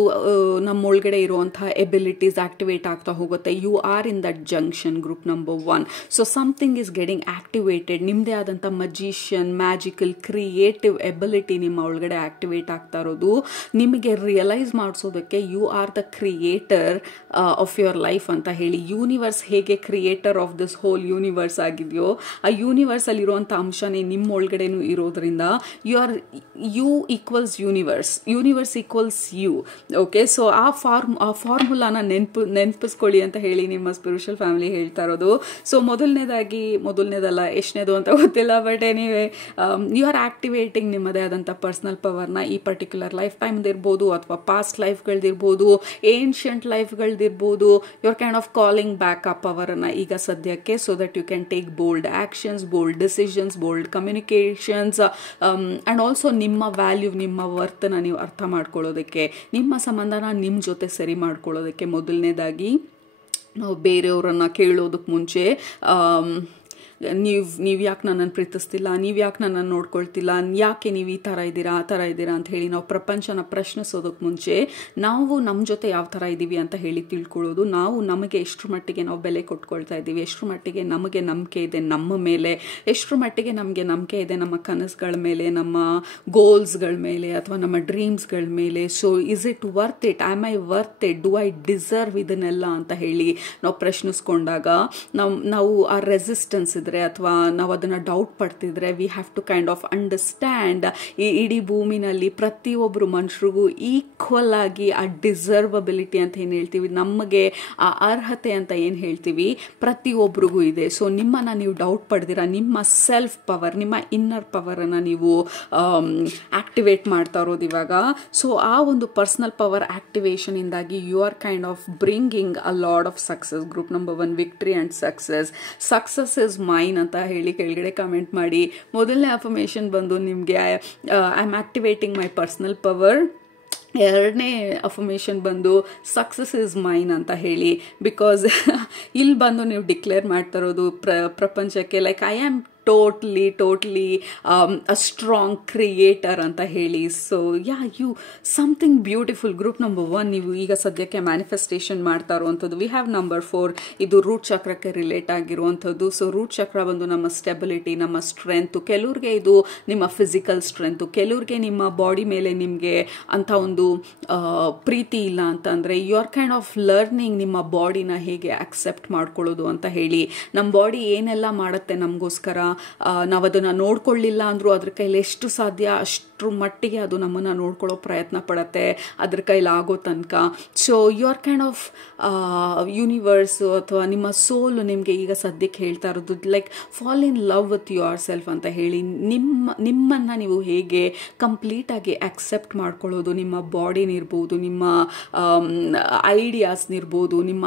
ನಮ್ಮ ಒಳಗಡೆ ಇರುವಂತಹ ಎಬಿಲಿಟೀಸ್ ಆಕ್ಟಿವೇಟ್ ಆಗ್ತಾ ಹೋಗುತ್ತೆ. You are in that junction group number 1. So something is getting activated. ನಿಮ್ಮದೇ ಆದಂಥ ಮಜಿಷಿಯನ್, ಮ್ಯಾಜಿಕಲ್, ಕ್ರಿಯೇಟಿವ್ ಎಬಿಲಿಟಿ ನಿಮ್ಮ ಒಳಗಡೆ ಆಕ್ಟಿವೇಟ್ ಆಗ್ತಾ ಇರೋದು. ನಿಮಗೆ ರಿಯಲೈಸ್ ಮಾಡಿಸೋದಕ್ಕೆ you are the creator of your life ಅಂತ ಹೇಳಿ. ಯೂನಿವರ್ಸ್ ಹೇಗೆ creator of this whole universe ಆಗಿದೆಯೋ, ಆ ಯೂನಿವರ್ಸಲ್ಲಿ ಇರುವಂಥ ಅಂಶನೇ ನಿಮ್ಮ ಒಳಗಡೆನೂ ಇರೋದ್ರಿಂದ you equals universe, universe equals you. Okay, so ಆ ಫಾರ್ಮುಲಾನ ನೆನಪಿಸ್ಕೊಳ್ಳಿ ಅಂತ ಹೇಳಿ ನಿಮ್ಮ ಸ್ಪಿರಿಚುವಲ್ ಫ್ಯಾಮಿಲಿ ಹೇಳ್ತಾ ಇರೋದು. ಸೊ ಮೊದಲನೇದಲ್ಲ ಎಷ್ಟನೇದು ಅಂತ ಗೊತ್ತಿಲ್ಲ, but anyway you are activating ನಿಮ್ಮದೇ ಆದಂಥ ಪರ್ಸನಲ್ ಪವರ್ನ. ಈ ಪರ್ಟಿಕ್ಯುಲರ್ ಲೈಫ್ ಟೈಮ್ದಿರ್ಬೋದು ಅಥವಾ ಪಾಸ್ಟ್ ಲೈಫ್ಗಳ್ದಿರ್ಬೋದು, ಏನ್ಷಿಯಂಟ್ ಲೈಫ್ಗಳ್ದಿರ್ಬೋದು, you are kind of calling back ಆ ಪವರನ್ನು ಈಗ ಸದ್ಯಕ್ಕೆ, so that you can take bold actions, bold decisions, bold communications. And also ನಿಮ್ಮ ವ್ಯಾಲ್ಯೂ, ನಿಮ್ಮ ವರ್ತನ ನೀವು ಅರ್ಥ ಮಾಡ್ಕೊಳ್ಳೋದಕ್ಕೆ, ನಿಮ್ಮ ಸಂಬಂಧನ ನಿಮ್ಮ ಜೊತೆ ಸರಿ ಮಾಡ್ಕೊಳ್ಳೋದಕ್ಕೆ ಮೊದಲನೇದಾಗಿ ನಾವು ಬೇರೆಯವರನ್ನು ಕೇಳೋದಕ್ಕೆ ಮುಂಚೆ ನೀವು ಯಾಕೆ ನನ್ನನ್ನು ಪ್ರೀತಿಸ್ತಿಲ್ಲ, ನೀವು ಯಾಕೆ ನನ್ನನ್ನು ನೋಡ್ಕೊಳ್ತಿಲ್ಲ, ಯಾಕೆ ನೀವು ಈ ಥರ ಇದ್ದೀರಾ ಆ ಥರ ಇದ್ದೀರಾ ಅಂತ ಹೇಳಿ ನಾವು ಪ್ರಪಂಚನ ಪ್ರಶ್ನಿಸೋದಕ್ಕೆ ಮುಂಚೆ ನಾವು ನಮ್ಮ ಜೊತೆ ಯಾವ ಥರ ಇದ್ದೀವಿ ಅಂತ ಹೇಳಿ ತಿಳ್ಕೊಳ್ಳೋದು. ನಾವು ನಮಗೆ ಎಷ್ಟರ ಮಟ್ಟಿಗೆ ನಾವು ಬೆಲೆ ಕೊಟ್ಕೊಳ್ತಾ ಇದ್ದೀವಿ, ಎಷ್ಟರ ಮಟ್ಟಿಗೆ ನಮಗೆ ನಂಬಿಕೆ ಇದೆ ನಮ್ಮ ಮೇಲೆ, ಎಷ್ಟರ ಮಟ್ಟಿಗೆ ನಮಗೆ ನಂಬಿಕೆ ಇದೆ ನಮ್ಮ ಕನಸುಗಳ ಮೇಲೆ, ನಮ್ಮ ಗೋಲ್ಸ್ಗಳ ಮೇಲೆ ಅಥವಾ ನಮ್ಮ ಡ್ರೀಮ್ಸ್ಗಳ ಮೇಲೆ. So is it worth it, am I worth it, do I deserve ಇದನ್ನೆಲ್ಲ ಅಂತ ಹೇಳಿ ನಾವು ಪ್ರಶ್ನಿಸ್ಕೊಂಡಾಗ ನಾವು ಆ ರೆಸಿಸ್ಟೆನ್ಸ್ ಇದೆ ಇದ್ರೆ ಅಥವಾ ನಾವು ಅದನ್ನು ಡೌಟ್ ಪಡ್ತಿದ್ರೆ we have to kind of understand ಈ ಇಡೀ ಭೂಮಿನಲ್ಲಿ ಪ್ರತಿಯೊಬ್ಬರು ಮನುಷ್ಯರಿಗೂ ಈಕ್ವಲ್ ಆಗಿ ಆ ಡಿಸರ್ವಬಿಲಿಟಿ ಅಂತ ಏನು ಹೇಳ್ತೀವಿ, ನಮಗೆ ಆ ಅರ್ಹತೆ ಅಂತ ಏನು ಹೇಳ್ತೀವಿ, ಪ್ರತಿಯೊಬ್ಬರಿಗೂ ಇದೆ. ಸೊ ನಿಮ್ಮನ್ನು ನೀವು ಡೌಟ್ ಪಡ್ದಿರ ನಿಮ್ಮ ಸೆಲ್ಫ್ ಪವರ್, ನಿಮ್ಮ ಇನ್ನರ್ ಪವರನ್ನು ನೀವು ಆಕ್ಟಿವೇಟ್ ಮಾಡ್ತಾ ಇರೋದು ಇವಾಗ. ಸೊ ಆ ಒಂದು ಪರ್ಸನಲ್ ಪವರ್ ಆಕ್ಟಿವೇಶನ್ ಇಂದಾಗಿ you are kind of bringing a lot of success. Group number 1 victory and success is mine ಅಂತ ಹೇಳಿ ಕೆಳಗಡೆ ಕಮೆಂಟ್ ಮಾಡಿ. ಮೊದಲನೇ ಅಫರ್ಮೇಷನ್ ಬಂದು ನಿಮಗೆ I am activating my personal power. ಎರಡನೇ ಅಫರ್ಮೇಷನ್ ಬಂದು ಸಕ್ಸಸ್ ಇಸ್ ಮೈನ್ ಅಂತ ಹೇಳಿ. ಬಿಕಾಸ್ ಇಲ್ಲಿ ಬಂದು ನೀವು ಡಿಕ್ಲೇರ್ ಮಾಡ್ತಾ ಇರೋದು ಪ್ರಪಂಚಕ್ಕೆ like I am totally a strong creator ಅಂತ ಹೇಳಿ. So you something beautiful. Group number 1 ನೀವು ಈಗ ಸದ್ಯಕ್ಕೆ ಮ್ಯಾನಿಫೆಸ್ಟೇಷನ್ ಮಾಡ್ತಾ ಇರುವಂಥದ್ದು. ವಿ ಹ್ಯಾವ್ ನಂಬರ್ 4, ಇದು ರೂಟ್ ಚಕ್ರಕ್ಕೆ ರಿಲೇಟ್ ಆಗಿರುವಂಥದ್ದು. ಸೊ ರೂಟ್ ಚಕ್ರ ಬಂದು ನಮ್ಮ ಸ್ಟೆಬಿಲಿಟಿ, ನಮ್ಮ ಸ್ಟ್ರೆಂತು. ಕೆಲವ್ರಿಗೆ ಇದು ನಿಮ್ಮ ಫಿಸಿಕಲ್ ಸ್ಟ್ರೆಂತು, ಕೆಲವ್ರಿಗೆ ನಿಮ್ಮ ಬಾಡಿ ಮೇಲೆ ನಿಮಗೆ ಅಂತ ಒಂದು ಪ್ರೀತಿ ಇಲ್ಲ ಅಂತಂದರೆ you are kind of learning ನಿಮ್ಮ ಬಾಡಿನ ಹೇಗೆ ಅಕ್ಸೆಪ್ಟ್ ಮಾಡ್ಕೊಳ್ಳೋದು ಅಂತ ಹೇಳಿ. ನಮ್ಮ ಬಾಡಿ ಏನೆಲ್ಲ ಮಾಡುತ್ತೆ ನಮಗೋಸ್ಕರ, ನಾವು ಅದನ್ನು ನೋಡ್ಕೊಳ್ಳಿಲ್ಲ ಅಂದರೂ ಅದ್ರ ಕೈಲಿ ಎಷ್ಟು ಸಾಧ್ಯ ಅಷ್ಟರ ಮಟ್ಟಿಗೆ ಅದು ನಮ್ಮನ್ನು ನೋಡ್ಕೊಳ್ಳೋ ಪ್ರಯತ್ನ ಪಡುತ್ತೆ ಅದ್ರ ಕೈಲಿ ಆಗೋ ತನಕ. So you are kind of universe ಅಥವಾ ನಿಮ್ಮ ಸೋಲು ನಿಮಗೆ ಈಗ ಸದ್ಯಕ್ಕೆ ಹೇಳ್ತಾ ಇರೋದು like fall in love with yourself ಅಂತ ಹೇಳಿ. ನಿಮ್ಮನ್ನು ನೀವು ಹೇಗೆ ಕಂಪ್ಲೀಟಾಗಿ ಅಕ್ಸೆಪ್ಟ್ ಮಾಡ್ಕೊಳ್ಳೋದು, ನಿಮ್ಮ ಬಾಡಿನಿರ್ಬೋದು, ನಿಮ್ಮ ಐಡಿಯಾಸ್ನಿರ್ಬೋದು, ನಿಮ್ಮ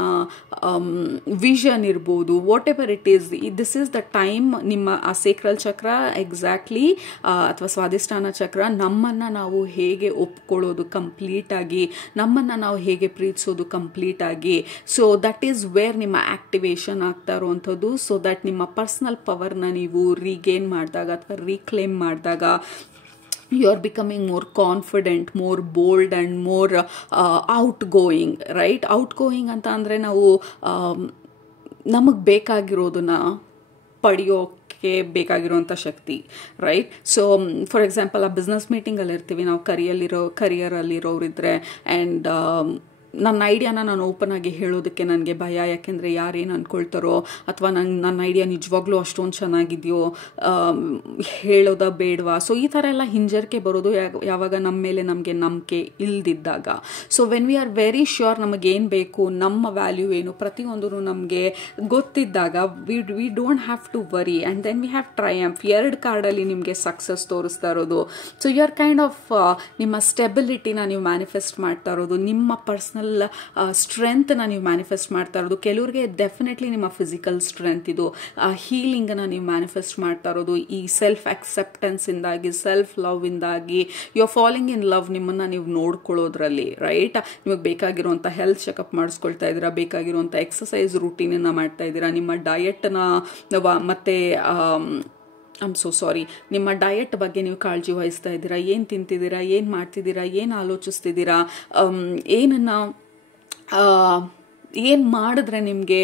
ವಿಷನ್ ಇರ್ಬೋದು, what ever it is, this is the time. ನಿಮ್ಮ ಆ ಸೇಕ್ರಲ್ ಚಕ್ರ ಎಕ್ಸಾಕ್ಟ್ಲಿ ಅಥವಾ ಸ್ವಾದಿಷ್ಠಾನ ಚಕ್ರ ನಮ್ಮನ್ನು ನಾವು ಹೇಗೆ ಒಪ್ಕೊಳ್ಳೋದು ಕಂಪ್ಲೀಟಾಗಿ, ನಮ್ಮನ್ನು ನಾವು ಹೇಗೆ ಪ್ರೀತಿಸೋದು ಕಂಪ್ಲೀಟಾಗಿ. ಸೊ ದಟ್ ಈಸ್ ವೇರ್ ನಿಮ್ಮ ಆಕ್ಟಿವೇಶನ್ ಆಗ್ತಾ ಇರುವಂಥದ್ದು. ಸೊ ದಟ್ ನಿಮ್ಮ ಪರ್ಸನಲ್ ಪವರ್ನ ನೀವು ರೀಗೇನ್ ಮಾಡಿದಾಗ ಅಥವಾ ರೀಕ್ಲೇಮ್ ಮಾಡಿದಾಗ you are becoming more confident, more bold and more outgoing, right? outgoing ಅಂತ ಅಂದರೆ ನಾವು ನಮಗೆ ಬೇಕಾಗಿರೋದನ್ನ ಪಡೆಯೋಕ್ಕೆ ಬೇಕಾಗಿರುವಂಥ ಶಕ್ತಿ, ರೈಟ್? ಸೊ ಫಾರ್ ಎಕ್ಸಾಂಪಲ್ ಆ ಬಿಸ್ನೆಸ್ ಮೀಟಿಂಗಲ್ಲಿ ಇರ್ತೀವಿ ನಾವು, ಕರಿಯರಲ್ಲಿರೋರಿದ್ರೆ ಆ್ಯಂಡ್ ನನ್ನ ಐಡಿಯಾನ ನಾನು ಓಪನ್ ಆಗಿ ಹೇಳೋದಕ್ಕೆ ನನಗೆ ಭಯ. ಯಾಕೆಂದರೆ ಯಾರೇನು ಅಂದ್ಕೊಳ್ತಾರೋ ಅಥವಾ ನನ್ನ ಐಡಿಯಾ ನಿಜವಾಗ್ಲೂ ಅಷ್ಟೊಂದು ಚೆನ್ನಾಗಿದೆಯೋ, ಹೇಳೋದ ಬೇಡವಾ. ಸೊ ಈ ಥರ ಎಲ್ಲ ಹಿಂಜರಿಕೆ ಬರೋದು ಯಾವಾಗ ನಮ್ಮ ಮೇಲೆ ನಮಗೆ ನಂಬಿಕೆ ಇಲ್ದಿದ್ದಾಗ. So when we are very sure ನಮಗೇನು ಬೇಕು, ನಮ್ಮ ವ್ಯಾಲ್ಯೂ ಏನು, ಪ್ರತಿಯೊಂದೂ ನಮಗೆ ಗೊತ್ತಿದ್ದಾಗ we don't have to worry and then we have triumph. 2 ಕಾರ್ಡಲ್ಲಿ ನಿಮಗೆ ಸಕ್ಸಸ್ ತೋರಿಸ್ತಾ ಇರೋದು. So you are kind of ನಿಮ್ಮ ಸ್ಟೆಬಿಲಿಟಿನ ನೀವು ಮ್ಯಾನಿಫೆಸ್ಟ್ ಮಾಡ್ತಾ ಇರೋದು, ನಿಮ್ಮ ಪರ್ಸನಲ್ ಸ್ಟ್ರೆಂತ್ನ ನೀವು ಮ್ಯಾನಿಫೆಸ್ಟ್ ಮಾಡ್ತಾ ಇರೋದು. ಕೆಲವ್ರಿಗೆ ಡೆಫಿನೆಟ್ಲಿ ನಿಮ್ಮ ಫಿಸಿಕಲ್ ಸ್ಟ್ರೆಂತ್ ಇದು, ಹೀಲಿಂಗನ್ನು ನೀವು ಮ್ಯಾನಿಫೆಸ್ಟ್ ಮಾಡ್ತಾ ಇರೋದು. ಈ ಸೆಲ್ಫ್ ಅಕ್ಸೆಪ್ಟೆನ್ಸ್ ಇಂದಾಗಿ, ಸೆಲ್ಫ್ ಲವ್ ಇಂದಾಗಿ you are falling in love. ನಿಮ್ಮನ್ನು ನೀವು ನೋಡ್ಕೊಳ್ಳೋದ್ರಲ್ಲಿ, ರೈಟ್? ನಿಮಗೆ ಬೇಕಾಗಿರುವಂಥ ಹೆಲ್ತ್ ಚೆಕಪ್ ಮಾಡಿಸ್ಕೊಳ್ತಾ ಇದ್ದೀರಾ, ಬೇಕಾಗಿರುವಂಥ ಎಕ್ಸಸೈಸ್ ರೂಟೀನನ್ನು ಮಾಡ್ತಾ ಇದ್ದೀರಾ, ನಿಮ್ಮ ಡಯಟ್ನ ಮತ್ತೆ ನಿಮ್ಮ ಡಯಟ್ ಬಗ್ಗೆ ನೀವು ಕಾಳಜಿ ವಹಿಸ್ತಾ ಇದ್ದೀರಾ, ಏನು ತಿಂತಿದ್ದೀರಾ, ಏನು ಮಾಡ್ತಿದ್ದೀರಾ, ಏನು ಆಲೋಚಿಸ್ತಿದ್ದೀರಾ, ಏನು ಮಾಡಿದ್ರೆ ನಿಮಗೆ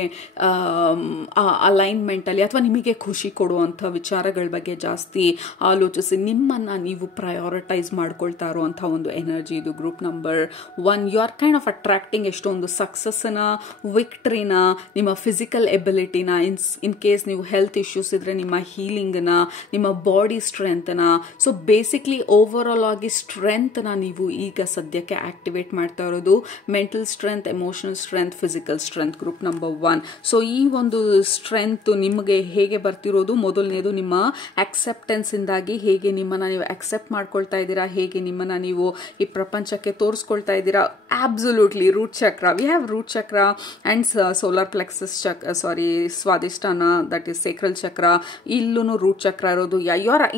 ಅಲೈನ್ಮೆಂಟಲ್ಲಿ ಅಥವಾ ನಿಮಗೆ ಖುಷಿ ಕೊಡುವಂಥ ವಿಚಾರಗಳ ಬಗ್ಗೆ ಜಾಸ್ತಿ ಆಲೋಚಿಸಿ ನಿಮ್ಮನ್ನು ನೀವು ಪ್ರಯಾರಿಟೈಸ್ ಮಾಡ್ಕೊಳ್ತಾ ಇರುವಂಥ ಒಂದು ಎನರ್ಜಿ ಇದು. Group number 1 you are kind of attracting ಎಷ್ಟೊಂದು ಸಕ್ಸಸ್ನ, ವಿಕ್ಟ್ರಿನ, ನಿಮ್ಮ ಫಿಸಿಕಲ್ ಎಬಿಲಿಟಿನ, ಇನ್ ಕೇಸ್ ನೀವು ಹೆಲ್ತ್ ಇಶ್ಯೂಸ್ ಇದ್ದರೆ ನಿಮ್ಮ ಹೀಲಿಂಗನ್ನ, ನಿಮ್ಮ ಬಾಡಿ ಸ್ಟ್ರೆಂತ್ನ. ಸೊ ಬೇಸಿಕ್ಲಿ ಓವರ್ ಆಲ್ ಆಗಿ ಸ್ಟ್ರೆಂತ್ನ ನೀವು ಈಗ ಸದ್ಯಕ್ಕೆ ಆಕ್ಟಿವೇಟ್ ಮಾಡ್ತಾ ಇರೋದು. Mental strength, emotional strength, physical strength. Group number 1. So ಈ ಒಂದು ಸ್ಟ್ರೆಂತ್ ನಿಮಗೆ ಹೇಗೆ ಬರ್ತಿರೋದು? ಮೊದಲನೇದು ನಿಮ್ಮ ಅಕ್ಸೆಪ್ಟೆನ್ಸ್ ಇಂದಾಗಿ, ಹೇಗೆ ನಿಮ್ಮನ್ನು ನೀವು ಅಕ್ಸೆಪ್ಟ್ ಮಾಡ್ಕೊಳ್ತಾ ಇದ್ದೀರಾ, ಹೇಗೆ ನಿಮ್ಮನ್ನು ನೀವು ಈ ಪ್ರಪಂಚಕ್ಕೆ ತೋರಿಸ್ಕೊಳ್ತಾ ಇದ್ದೀರಾ. Absolutely root chakra, we have root chakra and solar plexus Swadhisthana, that is sacral chakra. ಇಲ್ಲೂ ರೂಟ್ ಚಕ್ರ ಇರೋದು.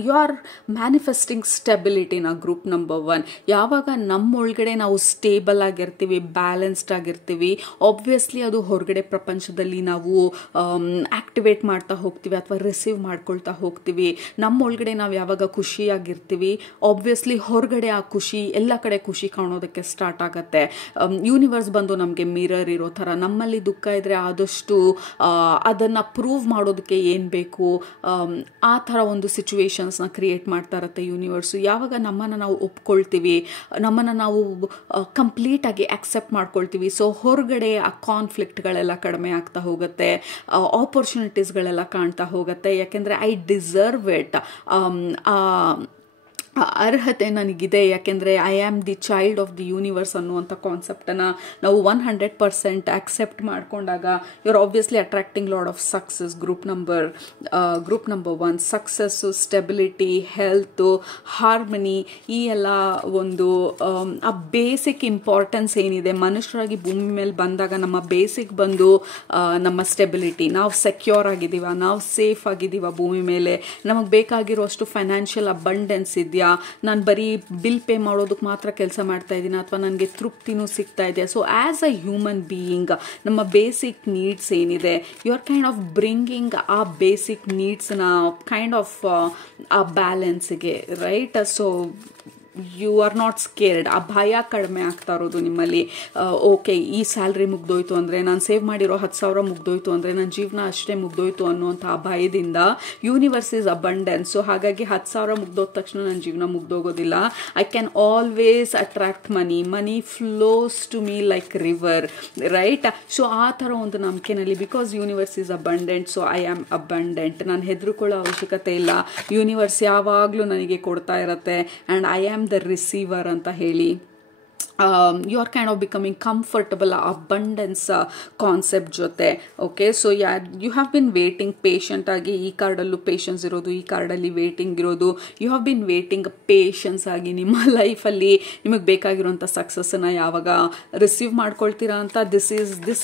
ಯು ಆರ್ ಮ್ಯಾನಿಫೆಸ್ಟಿಂಗ್ ಸ್ಟೆಬಿಲಿಟಿನ. Group number 1. ಯಾವಾಗ ನಮ್ಮೊಳಗಡೆ ನಾವು ಸ್ಟೇಬಲ್ ಆಗಿರ್ತೀವಿ, ಬ್ಯಾಲೆನ್ಸ್ಡ್ ಆಗಿರ್ತೀವಿ, ಆಬ್ವಿಯಸ್ಲಿ ಅದು ಹೊರಗಡೆ ಪ್ರಪಂಚದಲ್ಲಿ ನಾವು ಆಕ್ಟಿವೇಟ್ ಮಾಡ್ತಾ ಹೋಗ್ತೀವಿ ಅಥವಾ ರಿಸೀವ್ ಮಾಡ್ಕೊಳ್ತಾ ಹೋಗ್ತೀವಿ. ನಮ್ಮೊಳಗಡೆ ನಾವು ಯಾವಾಗ ಖುಷಿಯಾಗಿರ್ತೀವಿ, ಆಬ್ವಿಯಸ್ಲಿ ಹೊರಗಡೆ ಆ ಖುಷಿ, ಎಲ್ಲ ಕಡೆ ಖುಷಿ ಕಾಣೋದಕ್ಕೆ ಸ್ಟಾರ್ಟ್ ಆಗುತ್ತೆ. ಯೂನಿವರ್ಸ್ ಬಂದು ನಮಗೆ ಮಿರರ್ ಇರೋ ಥರ, ನಮ್ಮಲ್ಲಿ ದುಃಖ ಇದ್ದರೆ ಆದಷ್ಟು ಅದನ್ನು ಪ್ರೂವ್ ಮಾಡೋದಕ್ಕೆ ಏನು ಬೇಕು ಆ ಥರ ಒಂದು ಸಿಚುವೇಶನ್ಸ್ನ ಕ್ರಿಯೇಟ್ ಮಾಡ್ತಾ ಇರುತ್ತೆ ಯೂನಿವರ್ಸು. ಯಾವಾಗ ನಮ್ಮನ್ನು ನಾವು ಒಪ್ಕೊಳ್ತೀವಿ, ನಮ್ಮನ್ನು ನಾವು ಕಂಪ್ಲೀಟಾಗಿ ಅಕ್ಸೆಪ್ಟ್ ಮಾಡ್ಕೊಳ್ತೀವಿ, ಸೊ ಹೊರಗಡೆ ಆ ಆ ಕಾನ್ಫ್ಲಿಕ್ಟ್ಗಳೆಲ್ಲ ಕಡಿಮೆ ಆಗ್ತಾ ಹೋಗುತ್ತೆ, ಆಪರ್ಚುನಿಟೀಸ್ಗಳೆಲ್ಲ ಕಾಣ್ತಾ ಹೋಗುತ್ತೆ. ಯಾಕೆಂದರೆ ಐ ಡಿಸರ್ವ್ ಇಟ್, ಅರ್ಹತೆ ನನಗಿದೆ, ಯಾಕೆಂದರೆ I am the child of the universe ಅನ್ನುವಂಥ ಕಾನ್ಸೆಪ್ಟನ್ನು ನಾವು 100% ಆಕ್ಸೆಪ್ಟ್ ಮಾಡಿಕೊಂಡಾಗ you are obviously attracting lot of success. Group number 1 success, stability, health, harmony, ಈ ಎಲ್ಲ ಒಂದು ಆ ಬೇಸಿಕ್ ಇಂಪಾರ್ಟೆನ್ಸ್ ಏನಿದೆ ಮನುಷ್ಯರಾಗಿ ಭೂಮಿ ಮೇಲೆ ಬಂದಾಗ ನಮ್ಮ ಬೇಸಿಕ್ ಬಂದು ನಮ್ಮ ಸ್ಟೆಬಿಲಿಟಿ, ನಾವು ಸೆಕ್ಯೂರ್ ಆಗಿದ್ದೀವ, ನಾವು ಸೇಫ್ ಆಗಿದ್ದೀವ ಭೂಮಿ ಮೇಲೆ, ನಮಗೆ ಬೇಕಾಗಿರೋಷ್ಟು ಫೈನಾನ್ಷಿಯಲ್ ಅಬಂಡೆನ್ಸ್ ಇದೆಯಾ, ನಾನು ಬರೀ ಬಿಲ್ ಪೇ ಮಾಡೋದಕ್ಕೆ ಮಾತ್ರ ಕೆಲಸ ಮಾಡ್ತಾ ಇದ್ದೀನಿ ಅಥವಾ ನನಗೆ ತೃಪ್ತಿನೂ ಸಿಗ್ತಾ ಇದೆ. So as a human being ನಮ್ಮ ಬೇಸಿಕ್ ನೀಡ್ಸ್ ಏನಿದೆ you are kind of bringing ಆ ಬೇಸಿಕ್ ನೀಡ್ಸ್ನ ಕೈಂಡ್ ಆಫ್ ಆ ಬ್ಯಾಲೆನ್ಸ್ಗೆ, right? So you are not scared, ಆ ಭಯ ಕಡಿಮೆ ಆಗ್ತಾ ಇರೋದು ನಿಮ್ಮಲ್ಲಿ. ಓಕೆ, ಈ ಸ್ಯಾಲ್ರಿ ಮುಗ್ದೋಯ್ತು ಅಂದರೆ, ನಾನು ಸೇವ್ ಮಾಡಿರೋ 10,000 ಮುಗ್ದೋಯ್ತು ಅಂದರೆ ನನ್ನ ಜೀವನ ಅಷ್ಟೇ ಮುಗ್ದೋಯ್ತು ಅನ್ನುವಂಥ ಆ ಭಯದಿಂದ ಯೂನಿವರ್ಸ್ ಈಸ್ ಅಬಂಡೆನ್ಸ್. ಸೊ ಹಾಗಾಗಿ 10,000 ಮುಗ್ದೋದ ತಕ್ಷಣ ನನ್ನ ಜೀವನ ಮುಗ್ದೋಗೋದಿಲ್ಲ. I can always attract money flows to me like river, right? So ಆ ಥರ ಒಂದು ನಂಬಿಕೆನಲ್ಲಿ, because universe is abundant, so I am abundant. ನಾನು ಹೆದರ್ಕೊಳ್ಳೋ ಅವಶ್ಯಕತೆ ಇಲ್ಲ, ಯೂನಿವರ್ಸ್ ಯಾವಾಗಲೂ ನನಗೆ ಕೊಡ್ತಾ ಇರುತ್ತೆ and I am the receiver ಅಂತ ಹೇಳಿ you are kind of becoming comfortable abundance concept ಜೊತೆ. Okay, so you have been waiting patient ಆಗಿ. ಈ ಕಾರ್ಡಲ್ಲೂ ಪೇಷನ್ಸ್ ಇರೋದು, ಈ ಕಾರ್ಡಲ್ಲಿ ವೇಟಿಂಗ್ ಇರೋದು. You have been waiting patience ಆಗಿ ನಿಮ್ಮ ಲೈಫಲ್ಲಿ ನಿಮಗೆ ಬೇಕಾಗಿರುವಂಥ ಸಕ್ಸಸ್ಸನ್ನು ಯಾವಾಗ ರಿಸೀವ್ ಮಾಡ್ಕೊಳ್ತೀರಾ ಅಂತ. This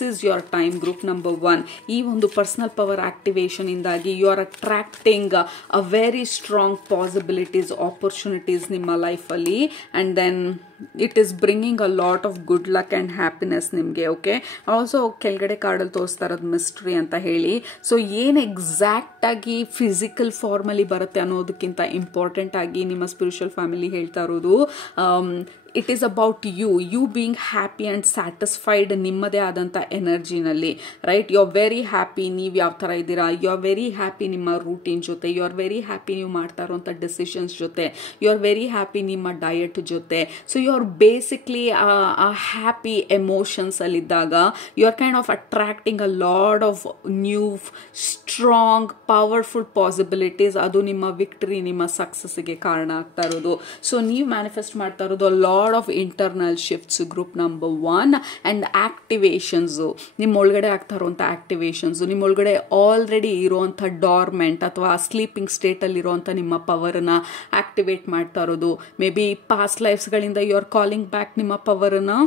is your time. Group number 1, ಈ ಒಂದು ಪರ್ಸನಲ್ ಪವರ್ ಆಕ್ಟಿವೇಶನ್ ಇಂದಾಗಿ you are attracting a very strong possibilities, opportunities ನಿಮ್ಮ ಲೈಫಲ್ಲಿ. And then it is bringing a lot of good luck and happiness ನಿಮಗೆ. ಓಕೆ, ಆಲ್ಸೋ ಕೆಳಗಡೆ ಕಾರ್ಡಲ್ಲಿ ತೋರಿಸ್ತಾ ಇರೋದು ಮಿಸ್ಟ್ರಿ ಅಂತ ಹೇಳಿ. ಸೊ ಏನು ಎಕ್ಸಾಕ್ಟಾಗಿ ಫಿಸಿಕಲ್ ಫಾರ್ಮಲ್ಲಿ ಬರುತ್ತೆ ಅನ್ನೋದಕ್ಕಿಂತ ಇಂಪಾರ್ಟೆಂಟ್ ಆಗಿ ನಿಮ್ಮ ಸ್ಪಿರಿಚುವಲ್ ಫ್ಯಾಮಿಲಿ ಹೇಳ್ತಾ ಇರೋದು it is about you being happy and satisfied ನಿಮ್ಮದೇ ಆದಂಥ ಎನರ್ಜಿನಲ್ಲಿ, right? You are very happy ನೀವು ಯಾವ ಥರ ಇದ್ದೀರಾ, ಯು ಆರ್ ವೆರಿ ಹ್ಯಾಪಿ ನಿಮ್ಮ ರೂಟೀನ್ ಜೊತೆ, ಯು ಆರ್ ವೆರಿ ಹ್ಯಾಪಿ ನೀವು ಮಾಡ್ತಾ ಇರೋಂಥ ಡಿಸಿಷನ್ಸ್ ಜೊತೆ, ಯು ಆರ್ ವೆರಿ ಹ್ಯಾಪಿ ನಿಮ್ಮ ಡಯಟ್ ಜೊತೆ. ಸೊ ಯು ಆರ್ ಬೇಸಿಕ್ಲಿ ಆ ಹ್ಯಾಪಿ ಎಮೋಷನ್ಸಲ್ಲಿದ್ದಾಗ you are kind of attracting a lot of new strong powerful possibilities. ಅದು ನಿಮ್ಮ ವಿಕ್ಟರಿ, ನಿಮ್ಮ ಸಕ್ಸಸ್ಗೆ ಕಾರಣ ಆಗ್ತಾ ಇರೋದು. ಸೊ ನೀವು ಮ್ಯಾನಿಫೆಸ್ಟ್ ಮಾಡ್ತಾ ಇರೋದು lot of internal shifts. Group number 1 and activations, ನಿಮ್ಮೊಳಗಡೆ ಆಗ್ತಾ ಇರುವಂಥ ಆಕ್ಟಿವೇಶನ್ಸು, ನಿಮ್ಮೊಳಗಡೆ ಆಲ್ರೆಡಿ ಇರುವಂಥ ಡಾರ್ಮೆಂಟ್ ಅಥವಾ ಸ್ಲೀಪಿಂಗ್ ಸ್ಟೇಟಲ್ಲಿ ಇರುವಂಥ ನಿಮ್ಮ ಪವರನ್ನು ಆಕ್ಟಿವೇಟ್ ಮಾಡ್ತಾ ಇರೋದು. ಮೇ ಬಿ ಪಾಸ್ಟ್ ಲೈಫ್ಸ್ಗಳಿಂದ ಯು ಆರ್ ಕಾಲಿಂಗ್ ಬ್ಯಾಕ್ ನಿಮ್ಮ ಪವರನ್ನು,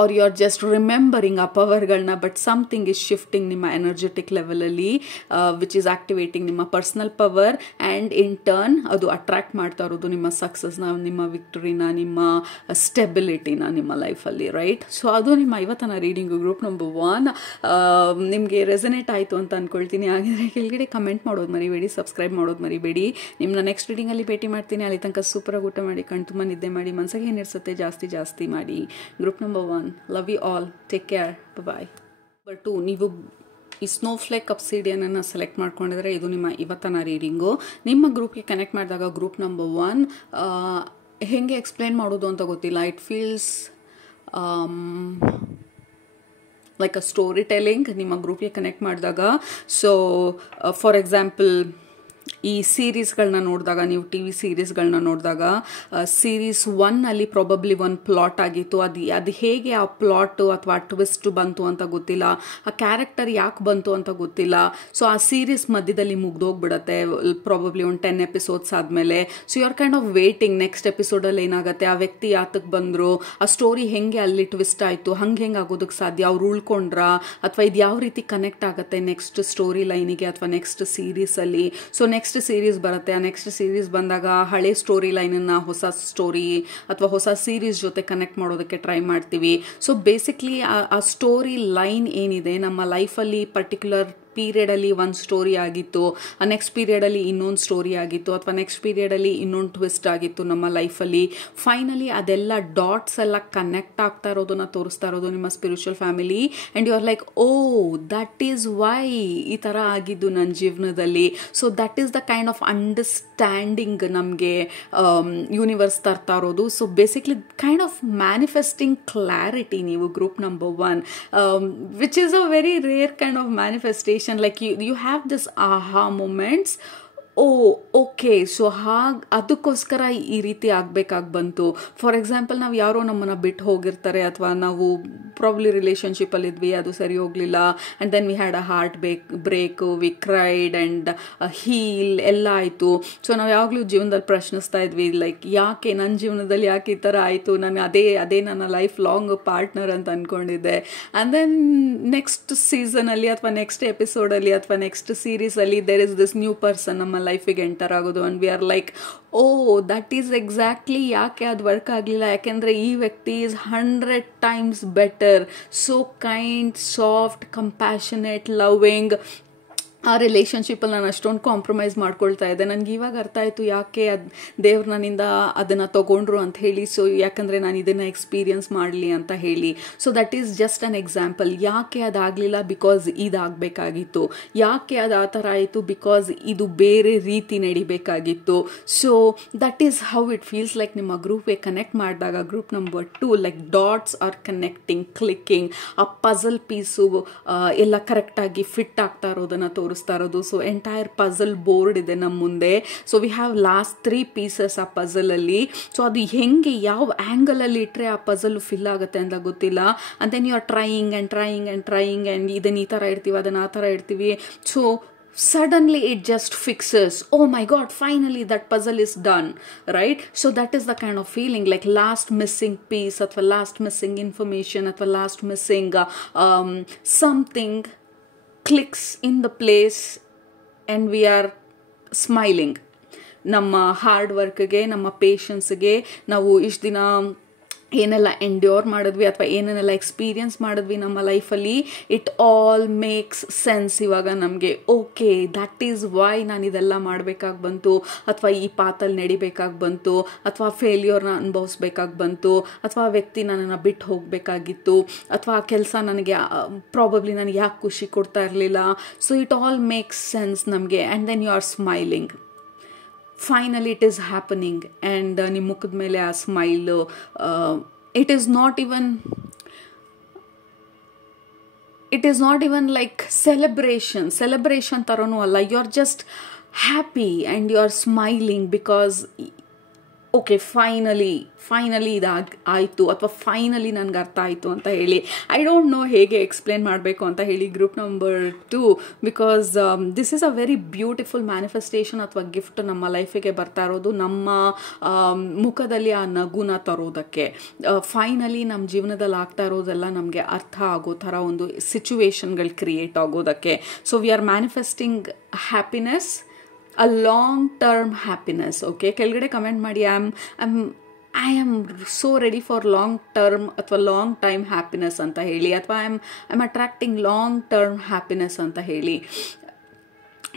or you are just remembering ಆ ಪವರ್ಗಳನ್ನ, ಬಟ್ ಸಮಥಿಂಗ್ ಇಸ್ ಶಿಫ್ಟಿಂಗ್ ನಿಮ್ಮ ಎನರ್ಜೆಟಿಕ್ ಲೆವೆಲಲ್ಲಿ ವಿಚ್ ಈಸ್ ಆಕ್ಟಿವೇಟಿಂಗ್ ನಿಮ್ಮ personal power and in turn ಅದು ಅಟ್ರಾಕ್ಟ್ ಮಾಡ್ತಾ ಇರೋದು ನಿಮ್ಮ ಸಕ್ಸಸ್ನ, ನಿಮ್ಮ ವಿಕ್ಟರಿನ, ನಿಮ್ಮ ಸ್ಟೆಬಿಲಿಟಿನ ನಿಮ್ಮ ಲೈಫಲ್ಲಿ, ರೈಟ್? ಸೊ ಅದು ನಿಮ್ಮ ಇವತ್ತಿನ ರೀಡಿಂಗು ಗ್ರೂಪ್ ನಂಬರ್ 1. ನಿಮಗೆ ರೆಸನೇಟ್ ಆಯಿತು ಅಂತ ಅಂದ್ಕೊಳ್ತೀನಿ. ಹಾಗಿದ್ರೆ ಕೆಳಗಡೆ ಕಮೆಂಟ್ ಮಾಡೋದು ಮರಿಬೇಡಿ, ಸಬ್ಸ್ಕ್ರೈಬ್ ಮಾಡೋದು ಮರಿಬೇಡಿ. ನಿಮ್ಮನ್ನ ನೆಕ್ಸ್ಟ್ ರೀಡಿಂಗಲ್ಲಿ ಭೇಟಿ ಮಾಡ್ತೀನಿ. ಅಲ್ಲಿ ತನಕ ಸೂಪರಾಗಿ ಊಟ ಮಾಡಿ, ಕಣ್ ತುಂಬ ನಿದ್ದೆ ಮಾಡಿ, ಮನಸ್ಸಿಗೆ ಏನಿರ್ಸುತ್ತೆ ಜಾಸ್ತಿ ಮಾಡಿ. Group number 1, love you all, take care, bye-bye. Number 2, ನೀವು ಈ ಸ್ನೋಫ್ಲೇಕ್ ಅಬ್ಸಿಡಿಯನನ್ನು ಸೆಲೆಕ್ಟ್ ಮಾಡ್ಕೊಂಡಿದ್ರೆ ಇದು ನಿಮ್ಮ ಇವತ್ತಿನ ರೀಡಿಂಗು. ನಿಮ್ಮ ಗ್ರೂಪ್ಗೆ ಕನೆಕ್ಟ್ ಮಾಡಿದಾಗ ಗ್ರೂಪ್ ನಂಬರ್ 1 ಹೇಗೆ ಎಕ್ಸ್ಪ್ಲೇನ್ ಮಾಡೋದು ಅಂತ ಗೊತ್ತಿಲ್ಲ. It feels like a story telling ನಿಮ್ಮ ಗ್ರೂಪ್ಗೆ ಕನೆಕ್ಟ್ ಮಾಡಿದಾಗ. ಸೊ ಫಾರ್ ಎಕ್ಸಾಂಪಲ್ ಈ ಸೀರೀಸ್ಗಳನ್ನ ನೋಡಿದಾಗ, ನೀವು ಟಿ ವಿ ಸೀರೀಸ್ಗಳನ್ನ ನೋಡಿದಾಗ ಸೀರೀಸ್ 1 ಪ್ರಾಬಬ್ಲಿ ಒಂದು ಪ್ಲಾಟ್ ಆಗಿತ್ತು. ಅದು ಹೇಗೆ ಆ ಪ್ಲಾಟು ಅಥವಾ ಟ್ವಿಸ್ಟ್ ಬಂತು ಅಂತ ಗೊತ್ತಿಲ್ಲ, ಆ ಕ್ಯಾರೆಕ್ಟರ್ ಯಾಕೆ ಬಂತು ಅಂತ ಗೊತ್ತಿಲ್ಲ. ಸೊ ಆ ಸೀರೀಸ್ ಮಧ್ಯದಲ್ಲಿ ಮುಗ್ದೋಗ್ಬಿಡತ್ತೆ ಪ್ರಾಬಬ್ಲಿ ಒಂದು 10 ಎಪಿಸೋಡ್ಸ್ ಆದಮೇಲೆ. So you are kind of waiting next ಎಪಿಸೋಡಲ್ಲಿ ಏನಾಗುತ್ತೆ, ಆ ವ್ಯಕ್ತಿ ಯಾತಕ್ಕೆ ಬಂದರು, ಆ ಸ್ಟೋರಿ ಹೆಂಗೆ ಅಲ್ಲಿ ಟ್ವಿಸ್ಟ್ ಆಯಿತು, ಹೆಂಗೆ ಆಗೋದಕ್ಕೆ ಸಾಧ್ಯ, ಅವ್ರು ಉಳ್ಕೊಂಡ್ರಾ, ಅಥವಾ ಇದು ಯಾವ ರೀತಿ ಕನೆಕ್ಟ್ ಆಗುತ್ತೆ ನೆಕ್ಸ್ಟ್ ಸ್ಟೋರಿ ಲೈನಿಗೆ ಅಥವಾ ನೆಕ್ಸ್ಟ್ ಸೀರೀಸಲ್ಲಿ. ಸೊ ನೆಕ್ಸ್ಟ್ ಸೀರೀಸ್ ಬರುತ್ತೆ. ಆ ನೆಕ್ಸ್ಟ್ ಸೀರೀಸ್ ಬಂದಾಗ ಹಳೆ ಸ್ಟೋರಿ ಲೈನನ್ನು ಹೊಸ ಸ್ಟೋರಿ ಅಥವಾ ಹೊಸ ಸೀರೀಸ್ ಜೊತೆ ಕನೆಕ್ಟ್ ಮಾಡೋದಕ್ಕೆ ಟ್ರೈ ಮಾಡ್ತೀವಿ. ಸೊ ಬೇಸಿಕ್ಲಿ ಆ ಸ್ಟೋರಿ ಲೈನ್ ಏನಿದೆ ನಮ್ಮ ಲೈಫಲ್ಲಿ ಪರ್ಟಿಕ್ಯುಲರ್ ಪೀರಿಯಡಲ್ಲಿ ಒಂದು ಸ್ಟೋರಿ ಆಗಿತ್ತು, ನೆಕ್ಸ್ಟ್ ಪೀರಿಯಡಲ್ಲಿ ಇನ್ನೊಂದು ಸ್ಟೋರಿ ಆಗಿತ್ತು, ಅಥವಾ ನೆಕ್ಸ್ಟ್ ಪೀರಿಯಡಲ್ಲಿ ಇನ್ನೊಂದು ಟ್ವಿಸ್ಟ್ ಆಗಿತ್ತು ನಮ್ಮ ಲೈಫಲ್ಲಿ. ಫೈನಲಿ ಅದೆಲ್ಲ ಡಾಟ್ಸ್ ಎಲ್ಲ ಕನೆಕ್ಟ್ ಆಗ್ತಾ ಇರೋದನ್ನ ತೋರಿಸ್ತಾ ಇರೋದು ನಿಮ್ಮ spiritual family. And you are like, oh that is why ಈ ಥರ ಆಗಿದ್ದು ನನ್ನ ಜೀವನದಲ್ಲಿ. So that is the kind of understanding ನಮಗೆ ಯೂನಿವರ್ಸ್ ತರ್ತಾ ಇರೋದು. So basically kind of manifesting clarity ನೀವು group number 1, which is a very rare kind of manifestation. Like you have this aha moments. Oh okay, so ಅದಕ್ಕೋಸ್ಕರ ಈ ರೀತಿ ಆಗಬೇಕಾಗಿ ಬಂತು. ಫಾರ್ ಎಕ್ಸಾಂಪಲ್, ನಾವು ಯಾರೋ ನಮ್ಮನ್ನು ಬಿಟ್ಟು ಹೋಗಿರ್ತಾರೆ, ಅಥವಾ ನಾವು ಪ್ರಾಬ್ಲಿ ರಿಲೇಷನ್ಶಿಪ್ಪಲ್ಲಿ ಇದ್ವಿ, ಅದು ಸರಿ ಹೋಗಲಿಲ್ಲ, and then we had a heartbreak, we cried and heal ಎಲ್ಲ ಆಯಿತು. ಸೊ ನಾವು ಯಾವಾಗಲೂ ಜೀವನದಲ್ಲಿ ಪ್ರಶ್ನಿಸ್ತಾ ಇದ್ವಿ, ಲೈಕ್ ಯಾಕೆ ನನ್ನ ಜೀವನದಲ್ಲಿ ಯಾಕೆ ಈ ಥರ ಆಯಿತು, ನಾನು ಅದೇ ನನ್ನ ಲೈಫ್ ಲಾಂಗ್ ಪಾರ್ಟ್ನರ್ ಅಂತ ಅಂದ್ಕೊಂಡಿದ್ದೆ. ಆ್ಯಂಡ್ ದೆನ್ ನೆಕ್ಸ್ಟ್ ಸೀಸನಲ್ಲಿ ಅಥವಾ ನೆಕ್ಸ್ಟ್ ಎಪಿಸೋಡಲ್ಲಿ ಅಥವಾ ನೆಕ್ಸ್ಟ್ ಸೀರೀಸಲ್ಲಿ there is this new person ನಮ್ಮ ಲೈಫಿಗೆ ಎಂಟರ್ ಆಗೋದು. And we are like, oh that is exactly ಯಾಕೆ ಅದು ವರ್ಕ್ ಆಗಲಿಲ್ಲ, ಯಾಕೆಂದರೆ ಈ ವ್ಯಕ್ತಿ is 100 times better, so kind, soft, compassionate, loving. ಆ ರಿಲೇಷನ್ಶಿಪ್ಪಲ್ಲಿ ನಾನು ಅಷ್ಟೊಂದು ಕಾಂಪ್ರಮೈಸ್ ಮಾಡ್ಕೊಳ್ತಾ ಇದ್ದೆ. ನನಗೆ ಇವಾಗ ಅರ್ಥ ಆಯಿತು ಯಾಕೆ ದೇವ್ರು ನನ್ನಿಂದ ಅದನ್ನು ತೊಗೊಂಡ್ರು ಅಂತ ಹೇಳಿ. ಸೊ ಯಾಕಂದರೆ ನಾನು ಇದನ್ನು ಎಕ್ಸ್ಪೀರಿಯನ್ಸ್ ಮಾಡಲಿ ಅಂತ ಹೇಳಿ. So that is just an example. ಯಾಕೆ ಅದಾಗಲಿಲ್ಲ, ಬಿಕಾಸ್ ಇದಾಗಬೇಕಾಗಿತ್ತು. ಯಾಕೆ ಅದು ಆ ಥರ ಆಯಿತು, ಬಿಕಾಸ್ ಇದು ಬೇರೆ ರೀತಿ ನಡಿಬೇಕಾಗಿತ್ತು. So that is how it feels like. ನಿಮ್ಮ ಗ್ರೂಪ್ಗೆ ಕನೆಕ್ಟ್ ಮಾಡಿದಾಗ group number 2, like dots are connecting, clicking, ಆ ಪಝಲ್ ಪೀಸು ಎಲ್ಲ ಕರೆಕ್ಟಾಗಿ ಫಿಟ್ ಆಗ್ತಾ ಇರೋದನ್ನು ತೋರಿಸ್ತಾ ಇರೋದು. ಸೊ ಎಂಟೈರ್ ಪಝಲ್ ಬೋರ್ಡ್ ಇದೆ ನಮ್ಮ ಮುಂದೆ. So we have lost 3 pieces ಆ ಪಝಲಲ್ಲಿ. ಸೊ ಅದು ಹೆಂಗೆ ಯಾವ ಆ್ಯಂಗಲಲ್ಲಿ ಇಟ್ಟರೆ ಆ ಪಝಲ್ ಫಿಲ್ ಆಗುತ್ತೆ ಅಂತ ಗೊತ್ತಿಲ್ಲ. And then you are trying and ಇದನ್ನು ಈ ಥರ ಇಡ್ತೀವಿ, ಅದನ್ನು ಆ ಥರ ಇಡ್ತೀವಿ. So suddenly it just fixes. Oh my god, finally that puzzle is done, right? So that is the kind of feeling, like last missing piece athwa last missing information athwa last missing something clicks in the place and we are smiling. ನಮ್ಮ ಹಾರ್ಡ್ ವರ್ಕ್ಗೆ, ನಮ್ಮ ಪೇಷನ್ಸ್ಗೆ, ನಾವು ಇಷ್ಟು ದಿನ ಏನೆಲ್ಲ ಎಂಡ್ಯೂರ್ ಮಾಡಿದ್ವಿ ಅಥವಾ ಏನೇನೆಲ್ಲ ಎಕ್ಸ್ಪೀರಿಯನ್ಸ್ ಮಾಡಿದ್ವಿ ನಮ್ಮ ಲೈಫಲ್ಲಿ, ಇಟ್ ಆಲ್ ಮೇಕ್ಸ್ ಸೆನ್ಸ್ ಇವಾಗ ನಮಗೆ. ಓಕೆ, ದಟ್ ಈಸ್ ವೈ ನಾನು ಇದೆಲ್ಲ ಮಾಡಬೇಕಾಗಿ ಬಂತು, ಅಥವಾ ಈ ಪಾತಲ್ಲಿ ನಡಿಬೇಕಾಗಿ ಬಂತು, ಅಥವಾ ಫೇಲ್ಯೂರ್ನ ಅನುಭವಿಸ್ಬೇಕಾಗಿ ಬಂತು, ಅಥವಾ ವ್ಯಕ್ತಿ ನನ್ನನ್ನು ಬಿಟ್ಟು ಹೋಗಬೇಕಾಗಿತ್ತು, ಅಥವಾ ಆ ಕೆಲಸ ನನಗೆ ಪ್ರಾಬಬ್ಲಿ ನನಗೆ ಯಾಕೆ ಖುಷಿ ಕೊಡ್ತಾ ಇರಲಿಲ್ಲ. So it all makes sense ನಮಗೆ. And then you are smiling. Finally it is happening. And ನಿಮ್ಮ ಮುಖದ ಮೇಲೆ ಆ smile, it is not even like celebration ಥರನೂ ಅಲ್ಲ. You are just happy and you are smiling because okay finally ಆಯಿತು, ಅಥವಾ ಫೈನಲಿ ನನಗೆ ಅರ್ಥ ಆಯಿತು ಅಂತ ಹೇಳಿ. ಐ ಡೋಂಟ್ ನೋ ಹೇಗೆ ಎಕ್ಸ್ಪ್ಲೇನ್ ಮಾಡಬೇಕು ಅಂತ ಹೇಳಿ group number 2, because this is a very beautiful manifestation ಅಥವಾ ಗಿಫ್ಟ್ ನಮ್ಮ ಲೈಫಿಗೆ ಬರ್ತಾ ಇರೋದು, ನಮ್ಮ ಮುಖದಲ್ಲಿ ಆ ನಗುನ ತರೋದಕ್ಕೆ. ಫೈನಲಿ ನಮ್ಮ ಜೀವನದಲ್ಲಿ ಆಗ್ತಾ ಇರೋದೆಲ್ಲ ನಮಗೆ ಅರ್ಥ ಆಗೋ ಥರ ಒಂದು ಸಿಚುವೇಶನ್ಗಳು ಕ್ರಿಯೇಟ್ ಆಗೋದಕ್ಕೆ. So we are manifesting happiness, a long term happiness. okay, ಕೆಳಗಡೆ ಕಮೆಂಟ್ ಮಾಡಿ, I am so ready for long term ಅಥವಾ ಲಾಂಗ್ ಟೈಮ್ ಹ್ಯಾಪಿನೆಸ್ ಅಂತ ಹೇಳಿ, ಅಥವಾ I am attracting long term happiness ಅಂತ ಹೇಳಿ.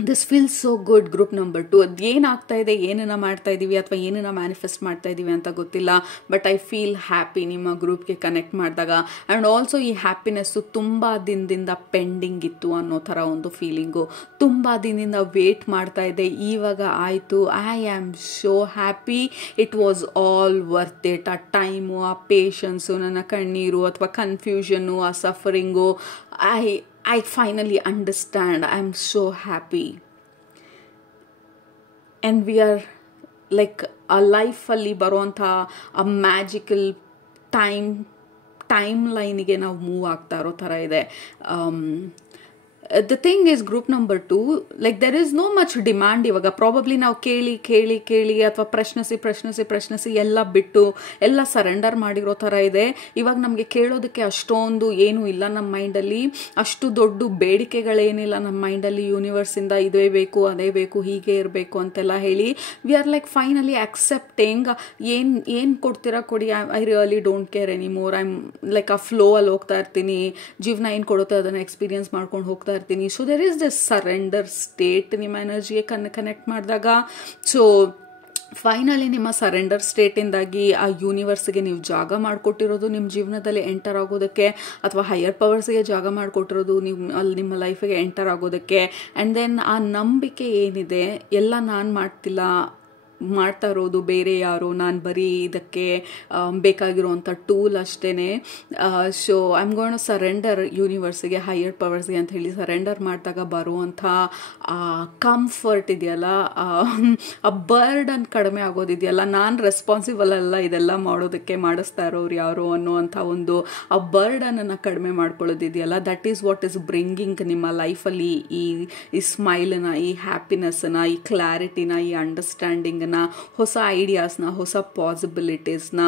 This feels so good. Group number 2, ಅದು ಏನಾಗ್ತಾ ಇದೆ, ಏನನ್ನ ಮಾಡ್ತಾ ಇದ್ದೀವಿ ಅಥವಾ ಏನನ್ನ ಮ್ಯಾನಿಫೆಸ್ಟ್ ಮಾಡ್ತಾ ಇದ್ದೀವಿ ಅಂತ ಗೊತ್ತಿಲ್ಲ, ಬಟ್ ಐ ಫೀಲ್ ಹ್ಯಾಪಿ ನಿಮ್ಮ ಗ್ರೂಪ್ಗೆ ಕನೆಕ್ಟ್ ಮಾಡಿದಾಗ. ಆ್ಯಂಡ್ ಆಲ್ಸೋ ಈ ಹ್ಯಾಪಿನೆಸ್ಸು ತುಂಬ ದಿನದಿಂದ ಪೆಂಡಿಂಗ್ ಇತ್ತು ಅನ್ನೋ ಥರ ಒಂದು ಫೀಲಿಂಗು. ತುಂಬ ದಿನದಿಂದ ವೇಟ್ ಮಾಡ್ತಾ ಇದ್ದೆ, ಇವಾಗ ಆಯಿತು. I am so happy. It was all worth it. ಆ ಟೈಮು, ಆ ಪೇಷನ್ಸು, ನನ್ನ ಕಣ್ಣೀರು ಅಥವಾ ಕನ್ಫ್ಯೂಷನ್ನು, ಆ ಸಫರಿಂಗು, I finally understand. I'm so happy. And we are like a life ಅಲ್ಲಿ ಬರುವಂಥ a magical ಟೈಮ್ಲೈನಿಗೆ ನಾವು ಮೂವ್ ಆಗ್ತಾ ಇರೋ ಥರ ಇದೆ. The thing is, group number 2, like there is no much demand ಇವಾಗ. ಪ್ರಾಬಬ್ಲಿ ನಾವು ಕೇಳಿ ಅಥವಾ ಪ್ರಶ್ನಿಸಿ ಎಲ್ಲ ಬಿಟ್ಟು ಎಲ್ಲ ಸರೆಂಡರ್ ಮಾಡಿರೋ ಥರ ಇದೆ. ಇವಾಗ ನಮಗೆ ಕೇಳೋದಕ್ಕೆ ಅಷ್ಟೊಂದು ಏನೂ ಇಲ್ಲ ನಮ್ಮ ಮೈಂಡಲ್ಲಿ, ಅಷ್ಟು ದೊಡ್ಡ ಬೇಡಿಕೆಗಳೇನಿಲ್ಲ ನಮ್ಮ ಮೈಂಡಲ್ಲಿ ಯೂನಿವರ್ಸಿಂದ ಇದೇ ಬೇಕು, ಅದೇ ಬೇಕು, ಹೀಗೆ ಇರಬೇಕು ಅಂತೆಲ್ಲ ಹೇಳಿ. V are like finally accepting. ಏನು ಕೊಡ್ತೀರಾ ಕೊಡಿ, I really don't care anymore. I am like ಆ ಫ್ಲೋ ಅಲ್ಲಿ ಹೋಗ್ತಾ ಇರ್ತೀನಿ. ಜೀವನ ಏನು ಕೊಡುತ್ತೆ ಅದನ್ನು ಎಕ್ಸ್ಪೀರಿಯನ್ಸ್ ಮಾಡ್ಕೊಂಡು ಹೋಗ್ತಾ ಇರ್ತೀನಿ. So there is this surrender state ನಿಮ್ಮ ಎನರ್ಜಿಗೆ ಕನೆಕ್ಟ್ ಮಾಡಿದಾಗ. ಸೊ ಫೈನಲಿ ನಿಮ್ಮ ಸರೆಂಡರ್ ಸ್ಟೇಟಿಂದಾಗಿ ಆ ಯೂನಿವರ್ಸ್ಗೆ ನೀವು ಜಾಗ ಮಾಡಿಕೊಟ್ಟಿರೋದು ನಿಮ್ಮ ಜೀವನದಲ್ಲಿ ಎಂಟರ್ ಆಗೋದಕ್ಕೆ, ಅಥವಾ ಹೈಯರ್ ಪವರ್ಸ್ಗೆ ಜಾಗ ಮಾಡಿಕೊಟ್ಟಿರೋದು ನೀವು ಅಲ್ಲಿ ನಿಮ್ಮ ಲೈಫಿಗೆ ಎಂಟರ್ ಆಗೋದಕ್ಕೆ. ಆ್ಯಂಡ್ ದೆನ್ ಆ ನಂಬಿಕೆ ಏನಿದೆ, ಎಲ್ಲ ನಾನು ಮಾಡ್ತಾ ಇರೋದು ಬೇರೆ ಯಾರು, ನಾನು ಬರೀ ಇದಕ್ಕೆ ಬೇಕಾಗಿರುವಂಥ ಟೂಲ್ ಅಷ್ಟೇ. So I am going to surrender ಯೂನಿವರ್ಸಿಗೆ, ಹೈಯರ್ ಪವರ್ಸ್ಗೆ ಅಂತ ಹೇಳಿ ಸರೆಂಡರ್ ಮಾಡಿದಾಗ ಬರುವಂಥ ಕಂಫರ್ಟ್ ಇದೆಯಲ್ಲ, ಆ ಬರ್ಡನ್ ಕಡಿಮೆ ಆಗೋದಿದೆಯಲ್ಲ, ನಾನು ರೆಸ್ಪಾನ್ಸಿಬಲ್ ಅಲ್ಲ ಇದೆಲ್ಲ ಮಾಡೋದಕ್ಕೆ, ಮಾಡಿಸ್ತಾ ಇರೋರು ಯಾರು ಅನ್ನುವಂಥ ಒಂದು ಆ ಬರ್ಡನನ್ನು ಕಡಿಮೆ ಮಾಡ್ಕೊಳ್ಳೋದಿದೆಯಲ್ಲ, that is what is bringing ನಿಮ್ಮ ಲೈಫಲ್ಲಿ ಈ ಸ್ಮೈಲನ್ನ, ಈ ಹ್ಯಾಪಿನೆಸ್ಸನ್ನ, ಈ ಕ್ಲಾರಿಟಿನ, ಈ ಅಂಡರ್ಸ್ಟ್ಯಾಂಡಿಂಗ್, ಹೊಸ ಐಡಿಯಾಸ್ನ, ಹೊಸ ಪಾಸಿಬಿಲಿಟೀಸ್ನ,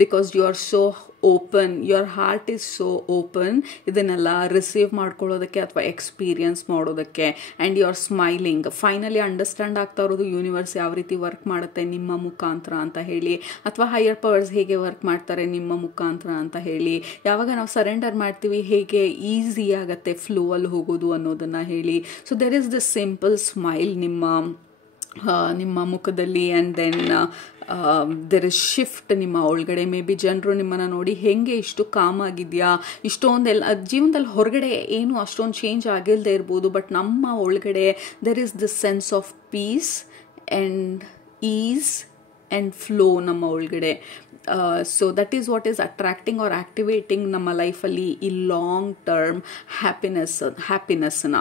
because you are so open, your heart is so open ಇದನ್ನೆಲ್ಲ ರಿಸೀವ್ ಮಾಡ್ಕೊಳ್ಳೋದಕ್ಕೆ ಅಥವಾ ಎಕ್ಸ್ಪೀರಿಯನ್ಸ್ ಮಾಡೋದಕ್ಕೆ. And you are smiling. Finally understand ಆಗ್ತಾ ಇರೋದು ಯೂನಿವರ್ಸ್ ಯಾವ ರೀತಿ ವರ್ಕ್ ಮಾಡುತ್ತೆ ನಿಮ್ಮ ಮುಖಾಂತರ ಅಂತ ಹೇಳಿ, ಅಥವಾ ಹೈಯರ್ ಪವರ್ಸ್ ಹೇಗೆ ವರ್ಕ್ ಮಾಡ್ತಾರೆ ನಿಮ್ಮ ಮುಖಾಂತರ ಅಂತ ಹೇಳಿ. ಯಾವಾಗ ನಾವು ಸರೆಂಡರ್ ಮಾಡ್ತೀವಿ ಹೇಗೆ ಈಸಿ ಆಗುತ್ತೆ ಫ್ಲೋ ಅಲ್ಲಿ ಹೋಗೋದು ಅನ್ನೋದನ್ನು ಹೇಳಿ. So there is this simple smile ನಿಮ್ಮ ಮುಖದಲ್ಲಿ. And then there is shift ನಿಮ್ಮ ಒಳಗಡೆ. ಮೇ ಬಿ ಜನರು ನಿಮ್ಮನ್ನು ನೋಡಿ ಹೆಂಗೆ ಇಷ್ಟು ಕಾಮ್ ಆಗಿದೆಯಾ, ಇಷ್ಟೊಂದೆಲ್ಲ ಜೀವನದಲ್ಲಿ ಹೊರಗಡೆ ಏನು ಅಷ್ಟೊಂದು ಚೇಂಜ್ ಆಗಿಲ್ಲದೆ ಇರ್ಬೋದು, ಬಟ್ ನಮ್ಮ ಒಳಗಡೆ there is this sense of peace and ease and flow ನಮ್ಮ ಒಳಗಡೆ. So that is what is attracting or activating ನಮ್ಮ ಲೈಫಲ್ಲಿ ಈ ಲಾಂಗ್ ಟರ್ಮ್ ಹ್ಯಾಪಿನೆಸ್ನ,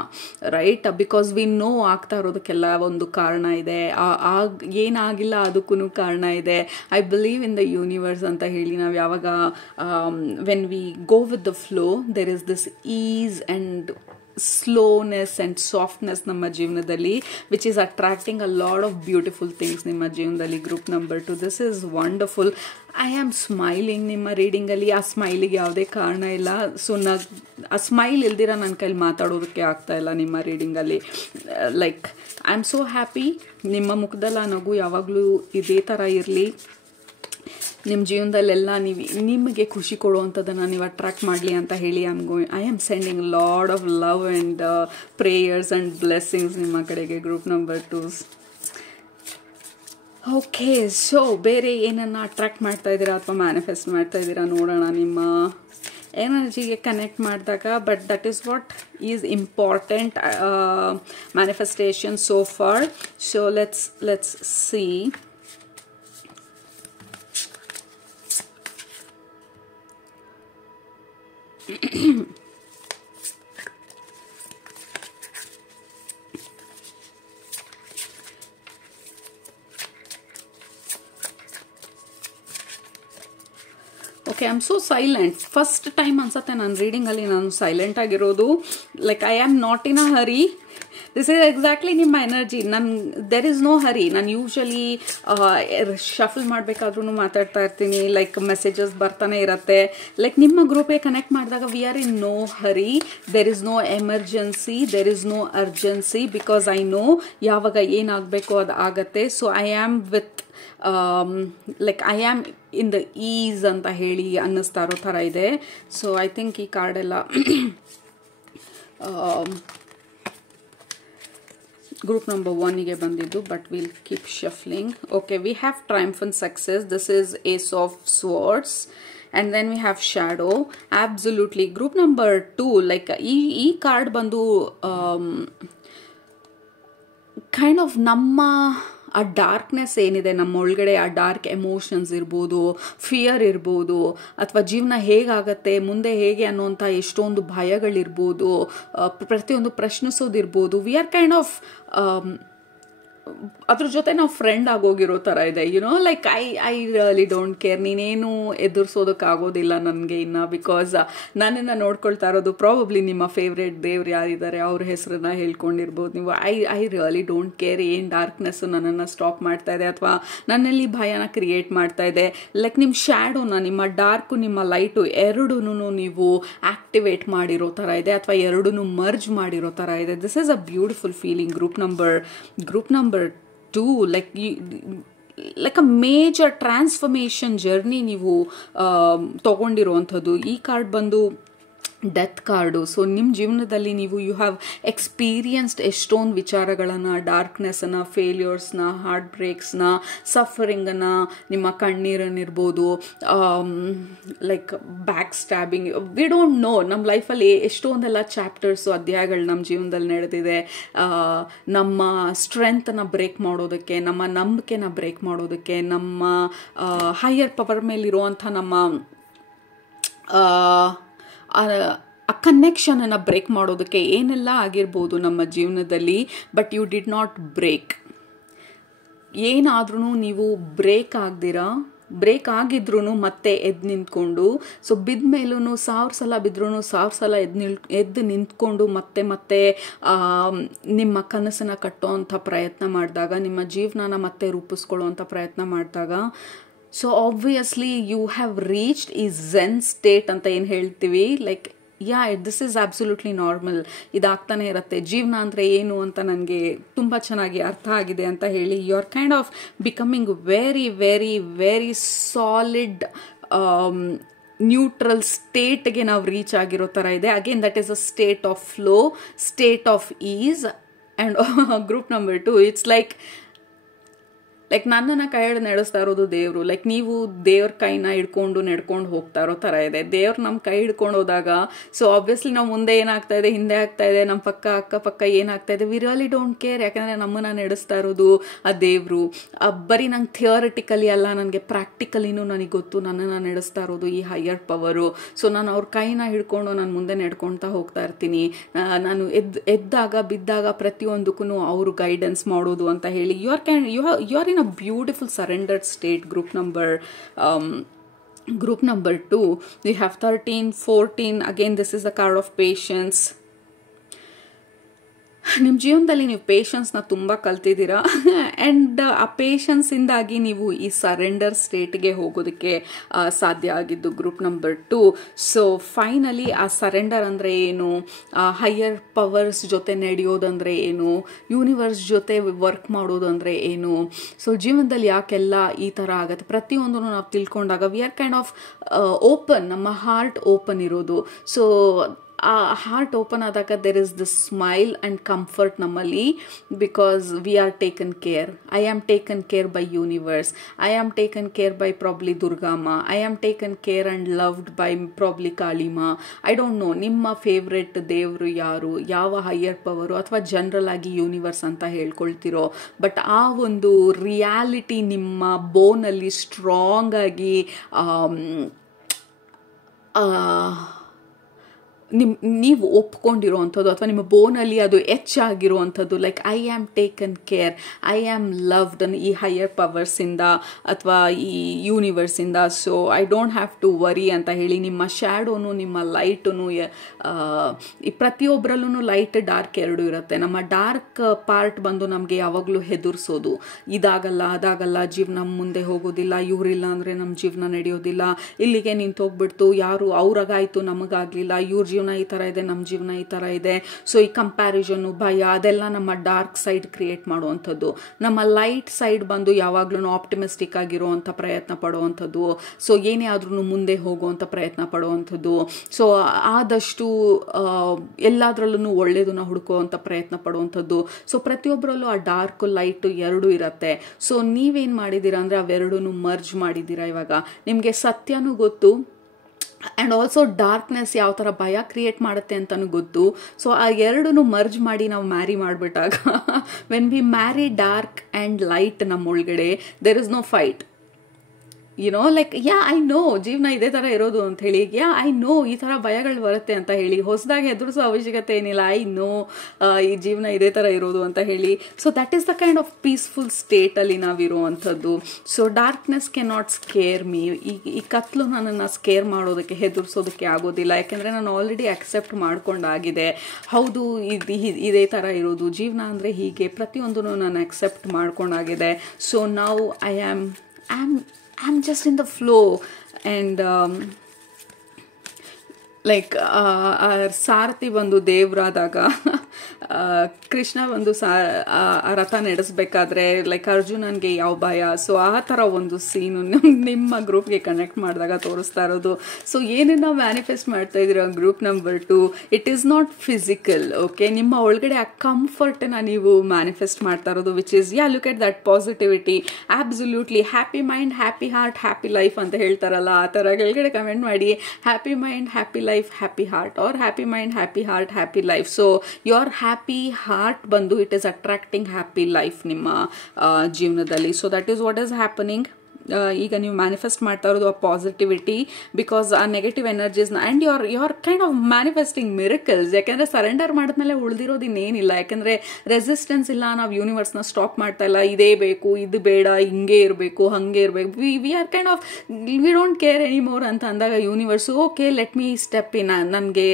ರೈಟ್? ಬಿಕಾಸ್ ವಿ ನೋ ಆಗ್ತಾ ಇರೋದಕ್ಕೆಲ್ಲ ಒಂದು ಕಾರಣ ಇದೆ, ಏನಾಗಿಲ್ಲ ಅದಕ್ಕೂ ಕಾರಣ ಇದೆ. I believe in the universe ಅಂತ ಹೇಳಿ ನಾವು ಯಾವಾಗ when we go with the flow, there is this ease and slowness and softness ನಮ್ಮ ಜೀವನದಲ್ಲಿ, which is attracting a lot of beautiful things ನಿಮ್ಮ ಜೀವನದಲ್ಲಿ. Group number 2, this is wonderful. I am smiling ನಿಮ್ಮ ರೀಡಿಂಗಲ್ಲಿ. ಆ ಸ್ಮೈಲಿಗೆ ಯಾವುದೇ ಕಾರಣ ಇಲ್ಲ. ಸೊ ಆ ಸ್ಮೈಲ್ ಇಲ್ದಿರ ನನ್ನ ಕೈಲಿ ಮಾತಾಡೋದಕ್ಕೆ ಆಗ್ತಾ ಇಲ್ಲ ನಿಮ್ಮ ರೀಡಿಂಗಲ್ಲಿ. Like I am so happy. ನಿಮ್ಮ ಮುಖದಲ್ಲಿ ಆ ನಗು ಯಾವಾಗಲೂ ಇದೇ ಥರ ಇರಲಿ. ನಿಮ್ಮ ಜೀವನದಲ್ಲೆಲ್ಲ ನಿಮಗೆ ಖುಷಿ ಕೊಡುವಂಥದ್ದನ್ನು ನೀವು ಅಟ್ರಾಕ್ಟ್ ಮಾಡಲಿ ಅಂತ ಹೇಳಿ I am sending lot of love and prayers and blessings ನಿಮ್ಮ ಕಡೆಗೆ. Group number 2. ಓಕೆ, ಸೊ ಬೇರೆ ಏನನ್ನು ಅಟ್ರಾಕ್ಟ್ ಮಾಡ್ತಾ ಇದ್ದೀರಾ ಅಥವಾ ಮ್ಯಾನಿಫೆಸ್ಟ್ ಮಾಡ್ತಾ ಇದ್ದೀರಾ ನೋಡೋಣ ನಿಮ್ಮ ಎನರ್ಜಿಗೆ ಕನೆಕ್ಟ್ ಮಾಡಿದಾಗ. But that is what is important manifestation so far. So let's see. Okay, I am so silent. First time ಅನ್ಸುತ್ತೆ ನನ್ನ ರೀಡಿಂಗಲ್ಲಿ ನಾನು ಸೈಲೆಂಟ್ ಆಗಿರೋದು. Like I am not in a hurry. This is exactly ನಿಮ್ಮ energy. There is no hurry. ನಾನು ಯೂಶಲಿ ಶಫಲ್ ಮಾಡಬೇಕಾದ್ರೂ ಮಾತಾಡ್ತಾ ಇರ್ತೀನಿ, ಲೈಕ್ ಮೆಸೇಜಸ್ ಬರ್ತಾನೆ ಇರುತ್ತೆ. ಲೈಕ್ ನಿಮ್ಮ ಗ್ರೂಪ್ಗೆ ಕನೆಕ್ಟ್ ಮಾಡಿದಾಗ we are in no hurry. There is no emergency, there is no urgency, because I know ಯಾವಾಗ ಏನಾಗಬೇಕು ಅದು ಆಗತ್ತೆ. So I am with like I am in the ease ಅಂತ ಹೇಳಿ ಅನ್ನಿಸ್ತಾ ಇರೋ ಥರ ಇದೆ. ಸೊ ಐ ಥಿಂಕ್ ಈ ಕಾರ್ಡೆಲ್ಲ ಗ್ರೂಪ್ ನಂಬರ್ 1ಗೆ ಬಂದಿದ್ದು, but will keep shuffling. Okay, we have triumph and success. This is ace of swords. and then we have shadow. Absolutely. Group number 2, like ಈ ಕಾರ್ಡ್ ಬಂದು ಕೈಂಡ್ ಆಫ್ ನಮ್ಮ ಆ ಡಾರ್ಕ್ನೆಸ್ ಏನಿದೆ ನಮ್ಮ ಒಳಗಡೆ, ಆ ಡಾರ್ಕ್ ಎಮೋಷನ್ಸ್ ಇರ್ಬೋದು, ಫಿಯರ್ ಇರ್ಬೋದು, ಅಥವಾ ಜೀವನ ಹೇಗಾಗತ್ತೆ ಮುಂದೆ ಹೇಗೆ ಅನ್ನೋಂಥ ಎಷ್ಟೊಂದು ಭಯಗಳಿರ್ಬೋದು, ಪ್ರತಿಯೊಂದು ಪ್ರಶ್ನಿಸೋದಿರ್ಬೋದು. ವಿ ಆರ್ ಕೈಂಡ್ ಆಫ್ ಅದ್ರ ಜೊತೆ ನಾವು ಫ್ರೆಂಡ್ ಆಗೋಗಿರೋ ಥರ ಇದೆ. You know like I really don't care. ನೀನೇನು ಎದುರಿಸೋದಕ್ಕಾಗೋದಿಲ್ಲ ನನಗೆ ಇನ್ನು, ಬಿಕಾಸ್ ನನ್ನನ್ನು ನೋಡ್ಕೊಳ್ತಾ ಇರೋದು ಪ್ರಾಬಬ್ಲಿ ನಿಮ್ಮ ಫೇವ್ರೇಟ್ ದೇವ್ರು ಯಾರಿದ್ದಾರೆ ಅವ್ರ ಹೆಸರನ್ನ ಹೇಳ್ಕೊಂಡಿರ್ಬೋದು ನೀವು. ಐ ರಿಯಲಿ ಡೋಂಟ್ ಕೇರ್ ಏನು ಡಾರ್ಕ್ನೆಸ್ಸು ನನ್ನನ್ನು ಸ್ಟಾಪ್ ಮಾಡ್ತಾ ಇದೆ ಅಥವಾ ನನ್ನಲ್ಲಿ ಭಯನ ಕ್ರಿಯೇಟ್ ಮಾಡ್ತಾ ಇದೆ. ಲೈಕ್ ನಿಮ್ಮ ಶ್ಯಾಡೋನ, ನಿಮ್ಮ ಡಾರ್ಕು ನಿಮ್ಮ ಲೈಟು ಎರಡೂ ನೀವು ಆಕ್ಟಿವೇಟ್ ಮಾಡಿರೋ ಥರ ಇದೆ, ಅಥವಾ ಎರಡೂ ಮರ್ಜ್ ಮಾಡಿರೋ ಥರ ಇದೆ. This is a beautiful feeling. Group number 2, like a major transformation journey ನೀವು ತಗೊಂಡಿರುವಂಥದ್ದು. ಈ ಕಾರ್ಡ್ ಬಂದು ಡೆತ್ ಕಾರ್ಡು. ಸೊ ನಿಮ್ಮ ಜೀವನದಲ್ಲಿ ನೀವು ಯು ಹ್ಯಾವ್ ಎಕ್ಸ್ಪೀರಿಯನ್ಸ್ಡ್ ಎಷ್ಟೊಂದು ವಿಚಾರಗಳನ್ನು, ಡಾರ್ಕ್ನೆಸ್ಸನ್ನು, ಫೇಲ್ಯೂರ್ಸ್ನ, ಹಾರ್ಟ್ ಬ್ರೇಕ್ಸ್ನ, ಸಫರಿಂಗನ್ನು, ನಿಮ್ಮ ಕಣ್ಣೀರನ್ನಿರ್ಬೋದು, like back stabbing, we don't know. ನಮ್ಮ ಲೈಫಲ್ಲಿ ಎಷ್ಟೊಂದೆಲ್ಲ ಚಾಪ್ಟರ್ಸು, ಅಧ್ಯಾಯಗಳು ನಮ್ಮ ಜೀವನದಲ್ಲಿ ನಡೆದಿದೆ. ನಮ್ಮ ಸ್ಟ್ರೆಂತನ್ನು ಬ್ರೇಕ್ ಮಾಡೋದಕ್ಕೆ, ನಮ್ಮ ನಂಬಿಕೆನ ಬ್ರೇಕ್ ಮಾಡೋದಕ್ಕೆ, ನಮ್ಮ ಹೈಯರ್ ಪವರ್ ಮೇಲಿರುವಂಥ ನಮ್ಮ ಆ ಕನೆಕ್ಷನನ್ನು ಬ್ರೇಕ್ ಮಾಡೋದಕ್ಕೆ ಏನೆಲ್ಲ ಆಗಿರ್ಬೋದು ನಮ್ಮ ಜೀವನದಲ್ಲಿ. But you did not break. ಏನಾದ್ರೂ ನೀವು ಬ್ರೇಕ್ ಆಗಿದ್ರೂ ಮತ್ತೆ ಎದ್ದು ನಿಂತ್ಕೊಂಡು, ಸೊ ಬಿದ್ದ ಮೇಲೂ 1000 ಸಲ ಬಿದ್ರೂ 1000 ಸಲ ಎದ್ದು ನಿಂತ್ಕೊಂಡು ಮತ್ತೆ ನಿಮ್ಮ ಕನಸನ್ನು ಕಟ್ಟೋವಂಥ ಪ್ರಯತ್ನ ಮಾಡಿದಾಗ, ನಿಮ್ಮ ಜೀವನನ ಮತ್ತೆ ರೂಪಿಸ್ಕೊಳ್ಳೋವಂಥ ಪ್ರಯತ್ನ ಮಾಡಿದಾಗ, so obviously you have reached ಈ ಝೆನ್ ಸ್ಟೇಟ್ ಅಂತ ಏನು ಹೇಳ್ತೀವಿ. Like this is absolutely normal. ಇದಾಗ್ತಾನೆ ಇರುತ್ತೆ. ಜೀವನ ಅಂದರೆ ಏನು ಅಂತ ನನಗೆ ತುಂಬ ಚೆನ್ನಾಗಿ ಅರ್ಥ ಆಗಿದೆ ಅಂತ ಹೇಳಿ you are kind of becoming very very very solid neutral ಸ್ಟೇಟ್ಗೆ ನಾವು ರೀಚ್ ಆಗಿರೋ ಥರ ಇದೆ. Again that is a state of flow, state of ease. And group number 2, it's like ನನ್ನನ್ನು ಕೈ ಹಿಡಿದು ನಡೆಸ್ತಾ ಇರೋದು ದೇವರು. ಲೈಕ್ ನೀವು ದೇವ್ರ ಕೈನ ಹಿಡ್ಕೊಂಡು ನಡ್ಕೊಂಡು ಹೋಗ್ತಾ ಇರೋ ಥರ ಇದೆ. ದೇವ್ರು ನಮ್ಮ ಕೈ ಹಿಡ್ಕೊಂಡು ಹೋದಾಗ, ಸೊ ಆಬ್ವಿಯಸ್ಲಿ ನಾವು ಮುಂದೆ ಏನಾಗ್ತಾ ಇದೆ, ಹಿಂದೆ ಆಗ್ತಾ ಇದೆ, ನಮ್ಮ ಅಕ್ಕಪಕ್ಕ ಏನಾಗ್ತಾ ಇದೆ, ವಿ ರಿಯಲಿ ಡೋಂಟ್ ಕೇರ್. ಯಾಕಂದರೆ ನಮ್ಮನ್ನು ನಡೆಸ್ತಾ ಇರೋದು ಆ ದೇವರು. ಬರೀ ನಂಗೆ ಥಿಯರಿಟಿಕಲಿ ಅಲ್ಲ, ನನಗೆ ಪ್ರಾಕ್ಟಿಕಲಿನೂ ನನಗೆ ಗೊತ್ತು ನನ್ನನ್ನು ನಡೆಸ್ತಾ ಇರೋದು ಈ ಹೈಯರ್ ಪವರು. ಸೊ ನಾನು ಅವ್ರ ಕೈನ ಹಿಡ್ಕೊಂಡು ನಾನು ಮುಂದೆ ನಡ್ಕೊಳ್ತಾ ಹೋಗ್ತಾ ಇರ್ತೀನಿ. ನಾನು ಎದ್ದಾಗ ಬಿದ್ದಾಗ ಪ್ರತಿಯೊಂದಕ್ಕೂ ಅವರು ಗೈಡೆನ್ಸ್ ಮಾಡೋದು ಅಂತ ಹೇಳಿ you are in a beautiful surrendered state. Group number 2, we have 13, 14. Again, this is the card of patience. ನಿಮ್ಮ ಜೀವನದಲ್ಲಿ ನೀವು ಪೇಷನ್ಸ್ನ ತುಂಬ ಕಲ್ತಿದ್ದೀರಾ. ಆ್ಯಂಡ್ ಆ ಪೇಷನ್ಸಿಂದಾಗಿ ನೀವು ಈ ಸರೆಂಡರ್ ಸ್ಟೇಟ್ಗೆ ಹೋಗೋದಕ್ಕೆ ಸಾಧ್ಯ ಆಗಿದ್ದು. Group number 2. ಸೊ ಫೈನಲಿ ಆ ಸರೆಂಡರ್ ಅಂದರೆ ಏನು, ಹೈಯರ್ ಪವರ್ಸ್ ಜೊತೆ ನಡೆಯೋದಂದರೆ ಏನು, ಯೂನಿವರ್ಸ್ ಜೊತೆ ವರ್ಕ್ ಮಾಡೋದಂದರೆ ಏನು, ಸೊ ಜೀವನದಲ್ಲಿ ಯಾಕೆಲ್ಲ ಈ ಥರ ಆಗುತ್ತೆ ಪ್ರತಿಯೊಂದನ್ನು ನಾವು ತಿಳ್ಕೊಂಡಾಗ we are kind of open, ನಮ್ಮ ಹಾರ್ಟ್ ಓಪನ್ ಇರೋದು. ಸೊ ಆ ಹಾರ್ಟ್ ಓಪನ್ ಆದಾಗ there is this smile and comfort ನಮ್ಮಲ್ಲಿ, because we are taken care. I am taken care by universe. I am taken care by probably Durgamma. I am taken care and loved by probably Kalima. I don't know ನಿಮ್ಮ ಫೇವ್ರೆಟ್ ದೇವರು ಯಾರು, ಯಾವ ಹೈಯರ್ ಪವರು, ಅಥವಾ ಜನರಲ್ ಆಗಿ ಯೂನಿವರ್ಸ್ ಅಂತ ಹೇಳ್ಕೊಳ್ತಿರೋ. ಬಟ್ ಆ ಒಂದು ರಿಯಾಲಿಟಿ ನಿಮ್ಮ ಬೋನಲ್ಲಿ ಸ್ಟ್ರಾಂಗ್ ಆಗಿ ನೀವು ಒಪ್ಕೊಂಡಿರೋವಂಥದ್ದು, ಅಥವಾ ನಿಮ್ಮ ಬೋನಲ್ಲಿ ಅದು ಹೆಚ್ಚಾಗಿರುವಂಥದ್ದು. Like I am taken care, I am loved ಈ ಹೈಯರ್ ಪವರ್ಸಿಂದ ಅಥವಾ ಈ ಯೂನಿವರ್ಸಿಂದ. So I don't have to worry ಅಂತ ಹೇಳಿ ನಿಮ್ಮ ಶ್ಯಾಡೋನು ನಿಮ್ಮ ಲೈಟು, ಈ ಪ್ರತಿಯೊಬ್ಬರಲ್ಲೂ ಲೈಟ್ ಡಾರ್ಕ್ ಎರಡು ಇರುತ್ತೆ. ನಮ್ಮ ಡಾರ್ಕ್ ಪಾರ್ಟ್ ಬಂದು ನಮಗೆ ಯಾವಾಗಲೂ ಹೆದರ್ಸೋದು, ಇದಾಗಲ್ಲ ಅದಾಗಲ್ಲ, ಜೀವನ ಮುಂದೆ ಹೋಗೋದಿಲ್ಲ, ಇವರಿಲ್ಲ ಅಂದರೆ ನಮ್ಮ ಜೀವನ ನಡೆಯೋದಿಲ್ಲ, ಇಲ್ಲಿಗೆ ನಿಂತೋಗ್ಬಿಡ್ತು, ಯಾರು ಅವ್ರಿಗಾಯ್ತು ನಮಗಾಗಲಿಲ್ಲ, ಇವ್ರ ಜೀವನ ಈ ಥರ ಇದೆ, ನಮ್ಮ ಜೀವನ ಈ ಥರ ಇದೆ. ಸೊ ಈ ಕಂಪ್ಯಾರಿಸನ್ನು, ಭಯ, ಅದೆಲ್ಲ ನಮ್ಮ ಡಾರ್ಕ್ ಸೈಡ್ ಕ್ರಿಯೇಟ್ ಮಾಡುವಂಥದ್ದು. ನಮ್ಮ ಲೈಟ್ ಸೈಡ್ ಬಂದು ಯಾವಾಗ್ಲೂ ಆಪ್ಟಿಮಿಸ್ಟಿಕ್ ಆಗಿರುವಂಥ ಪ್ರಯತ್ನ ಪಡುವಂಥದ್ದು. ಸೊ ಏನೇ ಆದ್ರೂ ಮುಂದೆ ಹೋಗುವಂಥ ಪ್ರಯತ್ನ ಪಡುವಂಥದ್ದು. ಸೊ ಆದಷ್ಟು ಎಲ್ಲದರಲ್ಲೂ ಒಳ್ಳೆಯದನ್ನ ಹುಡುಕುವಂಥ ಪ್ರಯತ್ನ ಪಡುವಂಥದ್ದು. ಸೊ ಪ್ರತಿಯೊಬ್ಬರಲ್ಲೂ ಆ ಡಾರ್ಕ್ ಲೈಟು ಎರಡೂ ಇರುತ್ತೆ. ಸೊ ನೀವೇನು ಮಾಡಿದ್ದೀರಾ ಅಂದರೆ ಅವೆರಡೂ ಮರ್ಜ್ ಮಾಡಿದ್ದೀರಾ. ಇವಾಗ ನಿಮಗೆ ಸತ್ಯನೂ ಗೊತ್ತು, ಆ್ಯಂಡ್ ಆಲ್ಸೋ ಡಾರ್ಕ್ನೆಸ್ ಯಾವ ಥರ ಭಯ ಕ್ರಿಯೇಟ್ ಮಾಡುತ್ತೆ ಅಂತಲೂ ಗೊತ್ತು. ಸೊ ಆ ಎರಡೂ ಮರ್ಜ್ ಮಾಡಿ ನಾವು ಮ್ಯಾರಿ ಮಾಡಿಬಿಟ್ಟಾಗ, when we marry dark and light ನಮ್ಮ ಒಳಗಡೆ, there is no fight. Like I know ಜೀವನ ಇದೇ ಥರ ಇರೋದು ಅಂತ ಹೇಳಿ, ಐ ನೋ ಈ ಥರ ಭಯಗಳು ಬರುತ್ತೆ ಅಂತ ಹೇಳಿ ಹೊಸದಾಗಿ ಎದುರಿಸೋ ಅವಶ್ಯಕತೆ ಏನಿಲ್ಲ. ಐ ನೋ ಈ ಜೀವನ ಇದೇ ಥರ ಇರೋದು ಅಂತ ಹೇಳಿ. So that is the kind of peaceful ಸ್ಟೇಟಲ್ಲಿ ನಾವಿರುವಂಥದ್ದು. So darkness can not scare me. ಈ ಕತ್ಲು ನನ್ನನ್ನು ಸ್ಕೇರ್ ಮಾಡೋದಕ್ಕೆ, ಹೆದರ್ಸೋದಕ್ಕೆ ಆಗೋದಿಲ್ಲ. ಯಾಕೆಂದರೆ ನಾನು ಆಲ್ರೆಡಿ ಅಕ್ಸೆಪ್ಟ್ ಮಾಡ್ಕೊಂಡಾಗಿದೆ. ಹೌದು, ಇದೇ ಥರ ಇರೋದು, ಜೀವನ ಅಂದರೆ ಹೀಗೆ, ಪ್ರತಿಯೊಂದೂ ನಾನು ಅಕ್ಸೆಪ್ಟ್ ಮಾಡ್ಕೊಂಡಾಗಿದೆ. ಸೊ ನಾವು I'm just in the flow, and like ಸಾರಥಿ ಬಂದು ದೇವ್ರಾದಾಗ ಕೃಷ್ಣ ಬಂದು ರಥ ನಡೆಸ್ಬೇಕಾದ್ರೆ ಲೈಕ್ ಅರ್ಜುನನ್ಗೆ ಯಾವ ಭಯ, ಸೊ ಆ ಥರ ಒಂದು ಸೀನು ನಿಮ್ಮ ಗ್ರೂಪ್ಗೆ ಕನೆಕ್ಟ್ ಮಾಡಿದಾಗ ತೋರಿಸ್ತಾ ಇರೋದು. ಸೊ ಏನನ್ನ ಮ್ಯಾನಿಫೆಸ್ಟ್ ಮಾಡ್ತಾ ಇದ್ದೀರಾ group number 2, it is not physical. Okay, ನಿಮ್ಮ ಒಳಗಡೆ ಆ ಕಂಫರ್ಟನ್ನ ನೀವು ಮ್ಯಾನಿಫೆಸ್ಟ್ ಮಾಡ್ತಾ ಇರೋದು, which is look at that positivity. Absolutely happy mind, happy heart, happy life ಅಂತ ಹೇಳ್ತಾರಲ್ಲ, ಆ ಥರ ಕೆಳಗಡೆ ಕಮೆಂಟ್ ಮಾಡಿ happy mind, happy life, happy heart, or happy mind, happy heart, happy life. So your happy heart ಬಂದು it is attracting happy life ನಿಮ್ಮ ಜೀವನದಲ್ಲಿ. So that is what is happening. ಈಗ ನೀವು ಮ್ಯಾನಿಫೆಸ್ಟ್ ಮಾಡ್ತಾ ಇರೋದು ಆ ಪಾಸಿಟಿವಿಟಿ, ಬಿಕಾಸ್ ಆ ನೆಗೆಟಿವ್ ಎನರ್ಜೀಸ್ನ and you are kind of manifesting miracles. ಯಾಕೆಂದರೆ ಸರೆಂಡರ್ ಮಾಡಿದ್ಮೇಲೆ ಉಳಿದಿರೋದು ಇನ್ನೇನಿಲ್ಲ. ಯಾಕೆಂದರೆ ರೆಸಿಸ್ಟೆನ್ಸ್ ಇಲ್ಲ, ನಾವು ಯೂನಿವರ್ಸ್ನ ಸ್ಟಾಪ್ ಮಾಡ್ತಾ ಇಲ್ಲ, ಇದೇ ಬೇಕು, ಇದು ಬೇಡ, ಹಿಂಗೆ ಇರಬೇಕು, ಹಾಗೆ ಇರಬೇಕು, we are kind of we don't care anymore ಅಂತ ಅಂದಾಗ universe okay let me step in, ನನಗೆ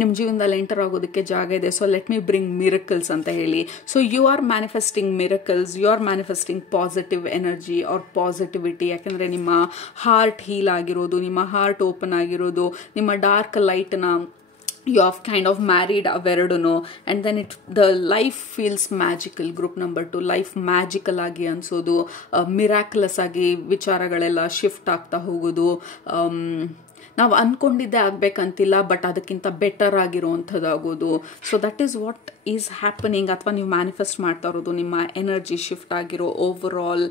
ನಿಮ್ಮ ಜೀವನದಲ್ಲಿ ಎಂಟರ್ ಆಗೋದಕ್ಕೆ ಜಾಗ ಇದೆ, so let me bring miracles ಅಂತ ಹೇಳಿ. So you are manifesting miracles, you are manifesting positive energy or positivity. ಯಾಕೆಂದರೆ ನಿಮ್ಮ ಹಾರ್ಟ್ ಹೀಲ್ ಆಗಿರೋದು, ನಿಮ್ಮ ಹಾರ್ಟ್ ಓಪನ್ ಆಗಿರೋದು, ನಿಮ್ಮ ಡಾರ್ಕ್ ಲೈಟ್ನ you have kind of married ಅವೆರಡುನು, and then the life feels magical. Group number 2 life magical ಆಗಿ ಅನ್ಸೋದು, ಮಿರಾಕ್ಯುಲಸ್ ಆಗಿ ವಿಚಾರಗಳೆಲ್ಲ ಶಿಫ್ಟ್ ಆಗ್ತಾ ಹೋಗೋದು. ನಾವು ಅಂದ್ಕೊಂಡಿದ್ದೇ ಆಗ್ಬೇಕಂತಿಲ್ಲ, ಬಟ್ ಅದಕ್ಕಿಂತ ಬೆಟರ್ ಆಗಿರೋವಂಥದ್ದಾಗೋದು. So that is what is happening. ಅಥವಾ ನೀವು ಮ್ಯಾನಿಫೆಸ್ಟ್ ಮಾಡ್ತಾ ಇರೋದು ನಿಮ್ಮ ಎನರ್ಜಿ ಶಿಫ್ಟ್ ಆಗಿರೋ ಓವರ್ ಆಲ್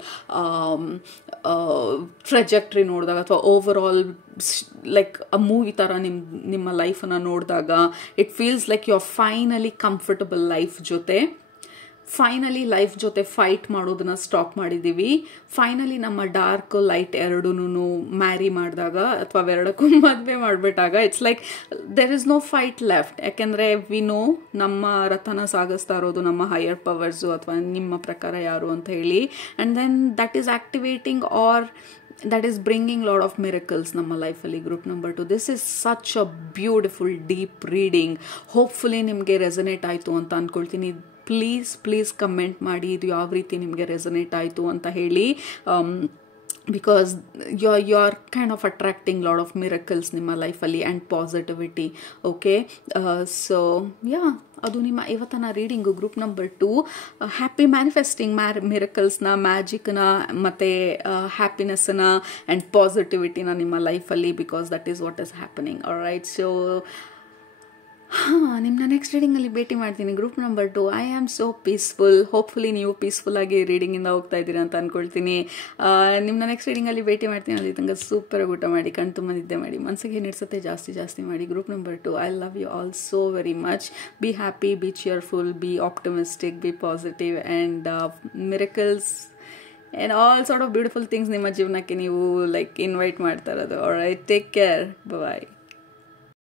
ಟ್ರೆಜೆಕ್ಟ್ರಿ ನೋಡಿದಾಗ, ಅಥವಾ overall like a movie ಥರ ನಿಮ್ಮ ಲೈಫನ್ನು ನೋಡಿದಾಗ it feels like you are finally comfortable life ಜೊತೆ. ಫೈನಲಿ ಲೈಫ್ ಜೊತೆ ಫೈಟ್ ಮಾಡೋದನ್ನ ಸ್ಟಾಪ್ ಮಾಡಿದ್ದೀವಿ. ಫೈನಲಿ ನಮ್ಮ ಡಾರ್ಕ್ ಲೈಟ್ ಎರಡೂ ಮ್ಯಾರಿ ಮಾಡಿದಾಗ, ಅಥವಾ ಎರಡಕ್ಕೂ ಮದುವೆ ಮಾಡಿಬಿಟ್ಟಾಗ it's like there is no fight left. ಯಾಕೆಂದರೆ ವಿ ನೋ ನಮ್ಮ ರಥನ ಸಾಗಿಸ್ತಾ ಇರೋದು ನಮ್ಮ ಹೈಯರ್ ಪವರ್ಸು, ಅಥವಾ ನಿಮ್ಮ ಪ್ರಕಾರ ಯಾರು ಅಂತ ಹೇಳಿ. And then that is activating or that is bringing lot of miracles ನಮ್ಮ ಲೈಫಲ್ಲಿ. Group number 2, this is such a beautiful deep reading. Hopefully ನಿಮಗೆ ರೆಸನೇಟ್ ಆಯಿತು ಅಂತ ಅಂದ್ಕೊಳ್ತೀನಿ. ಪ್ಲೀಸ್ ಕಮೆಂಟ್ ಮಾಡಿ ಇದು ಯಾವ ರೀತಿ ನಿಮಗೆ ರೆಸನೇಟ್ ಆಯಿತು ಅಂತ ಹೇಳಿ. Because you are kind of attracting lot of miracles ನಿಮ್ಮ ಲೈಫಲ್ಲಿ ಆ್ಯಂಡ್ ಪಾಸಿಟಿವಿಟಿ. ಓಕೆ, ಸೊ ಅದು ನಿಮ್ಮ ಇವತ್ತಿನ reading group number 2. Happy manifesting ಮಿರಕಲ್ಸ್ನ, ಮ್ಯಾಜಿಕ್ನ, ಮತ್ತು ಹ್ಯಾಪಿನೆಸ್ನ ಆ್ಯಂಡ್ ಪಾಸಿಟಿವಿಟಿನ ನಿಮ್ಮ ಲೈಫಲ್ಲಿ, because that is what is happening. Alright, so ನಿಮ್ಮನ್ನ ನೆಕ್ಸ್ಟ್ ರೀಡಿಂಗಲ್ಲಿ ಭೇಟಿ ಮಾಡ್ತೀನಿ. Group number 2, I am so peaceful. Hopefully ನೀವು ಪೀಸ್ಫುಲ್ಲಾಗಿ ರೀಡಿಂಗಿಂದ ಹೋಗ್ತಾ ಇದ್ದೀರಾ ಅಂತ ಅಂದ್ಕೊಳ್ತೀನಿ. ನಿಮ್ಮನ್ನ ನೆಕ್ಸ್ಟ್ ರೀಡಿಂಗಲ್ಲಿ ಭೇಟಿ ಮಾಡ್ತೀನಿ. ಅಲ್ಲಿ ತನಕ ಸೂಪರಾಗಿ ಊಟ ಮಾಡಿ, ಕಣ್ ತುಂಬ ನಿದ್ದೆ ಮಾಡಿ, ಮನಸ್ಸಿಗೆ ಏನಿಡ್ಸುತ್ತೆ ಜಾಸ್ತಿ ಮಾಡಿ. Group number 2, I love you all so very much. Be happy, be cheerful, be optimistic, be positive, and miracles and all sort of beautiful things ನಿಮ್ಮ ಜೀವನಕ್ಕೆ ನೀವು ಲೈಕ್ ಇನ್ವೈಟ್ ಮಾಡ್ತಾ ಇರೋದು. ಆಲ್ರೈಟ್, ಟೇಕ್ ಕೇರ್, ಬಾಯ್.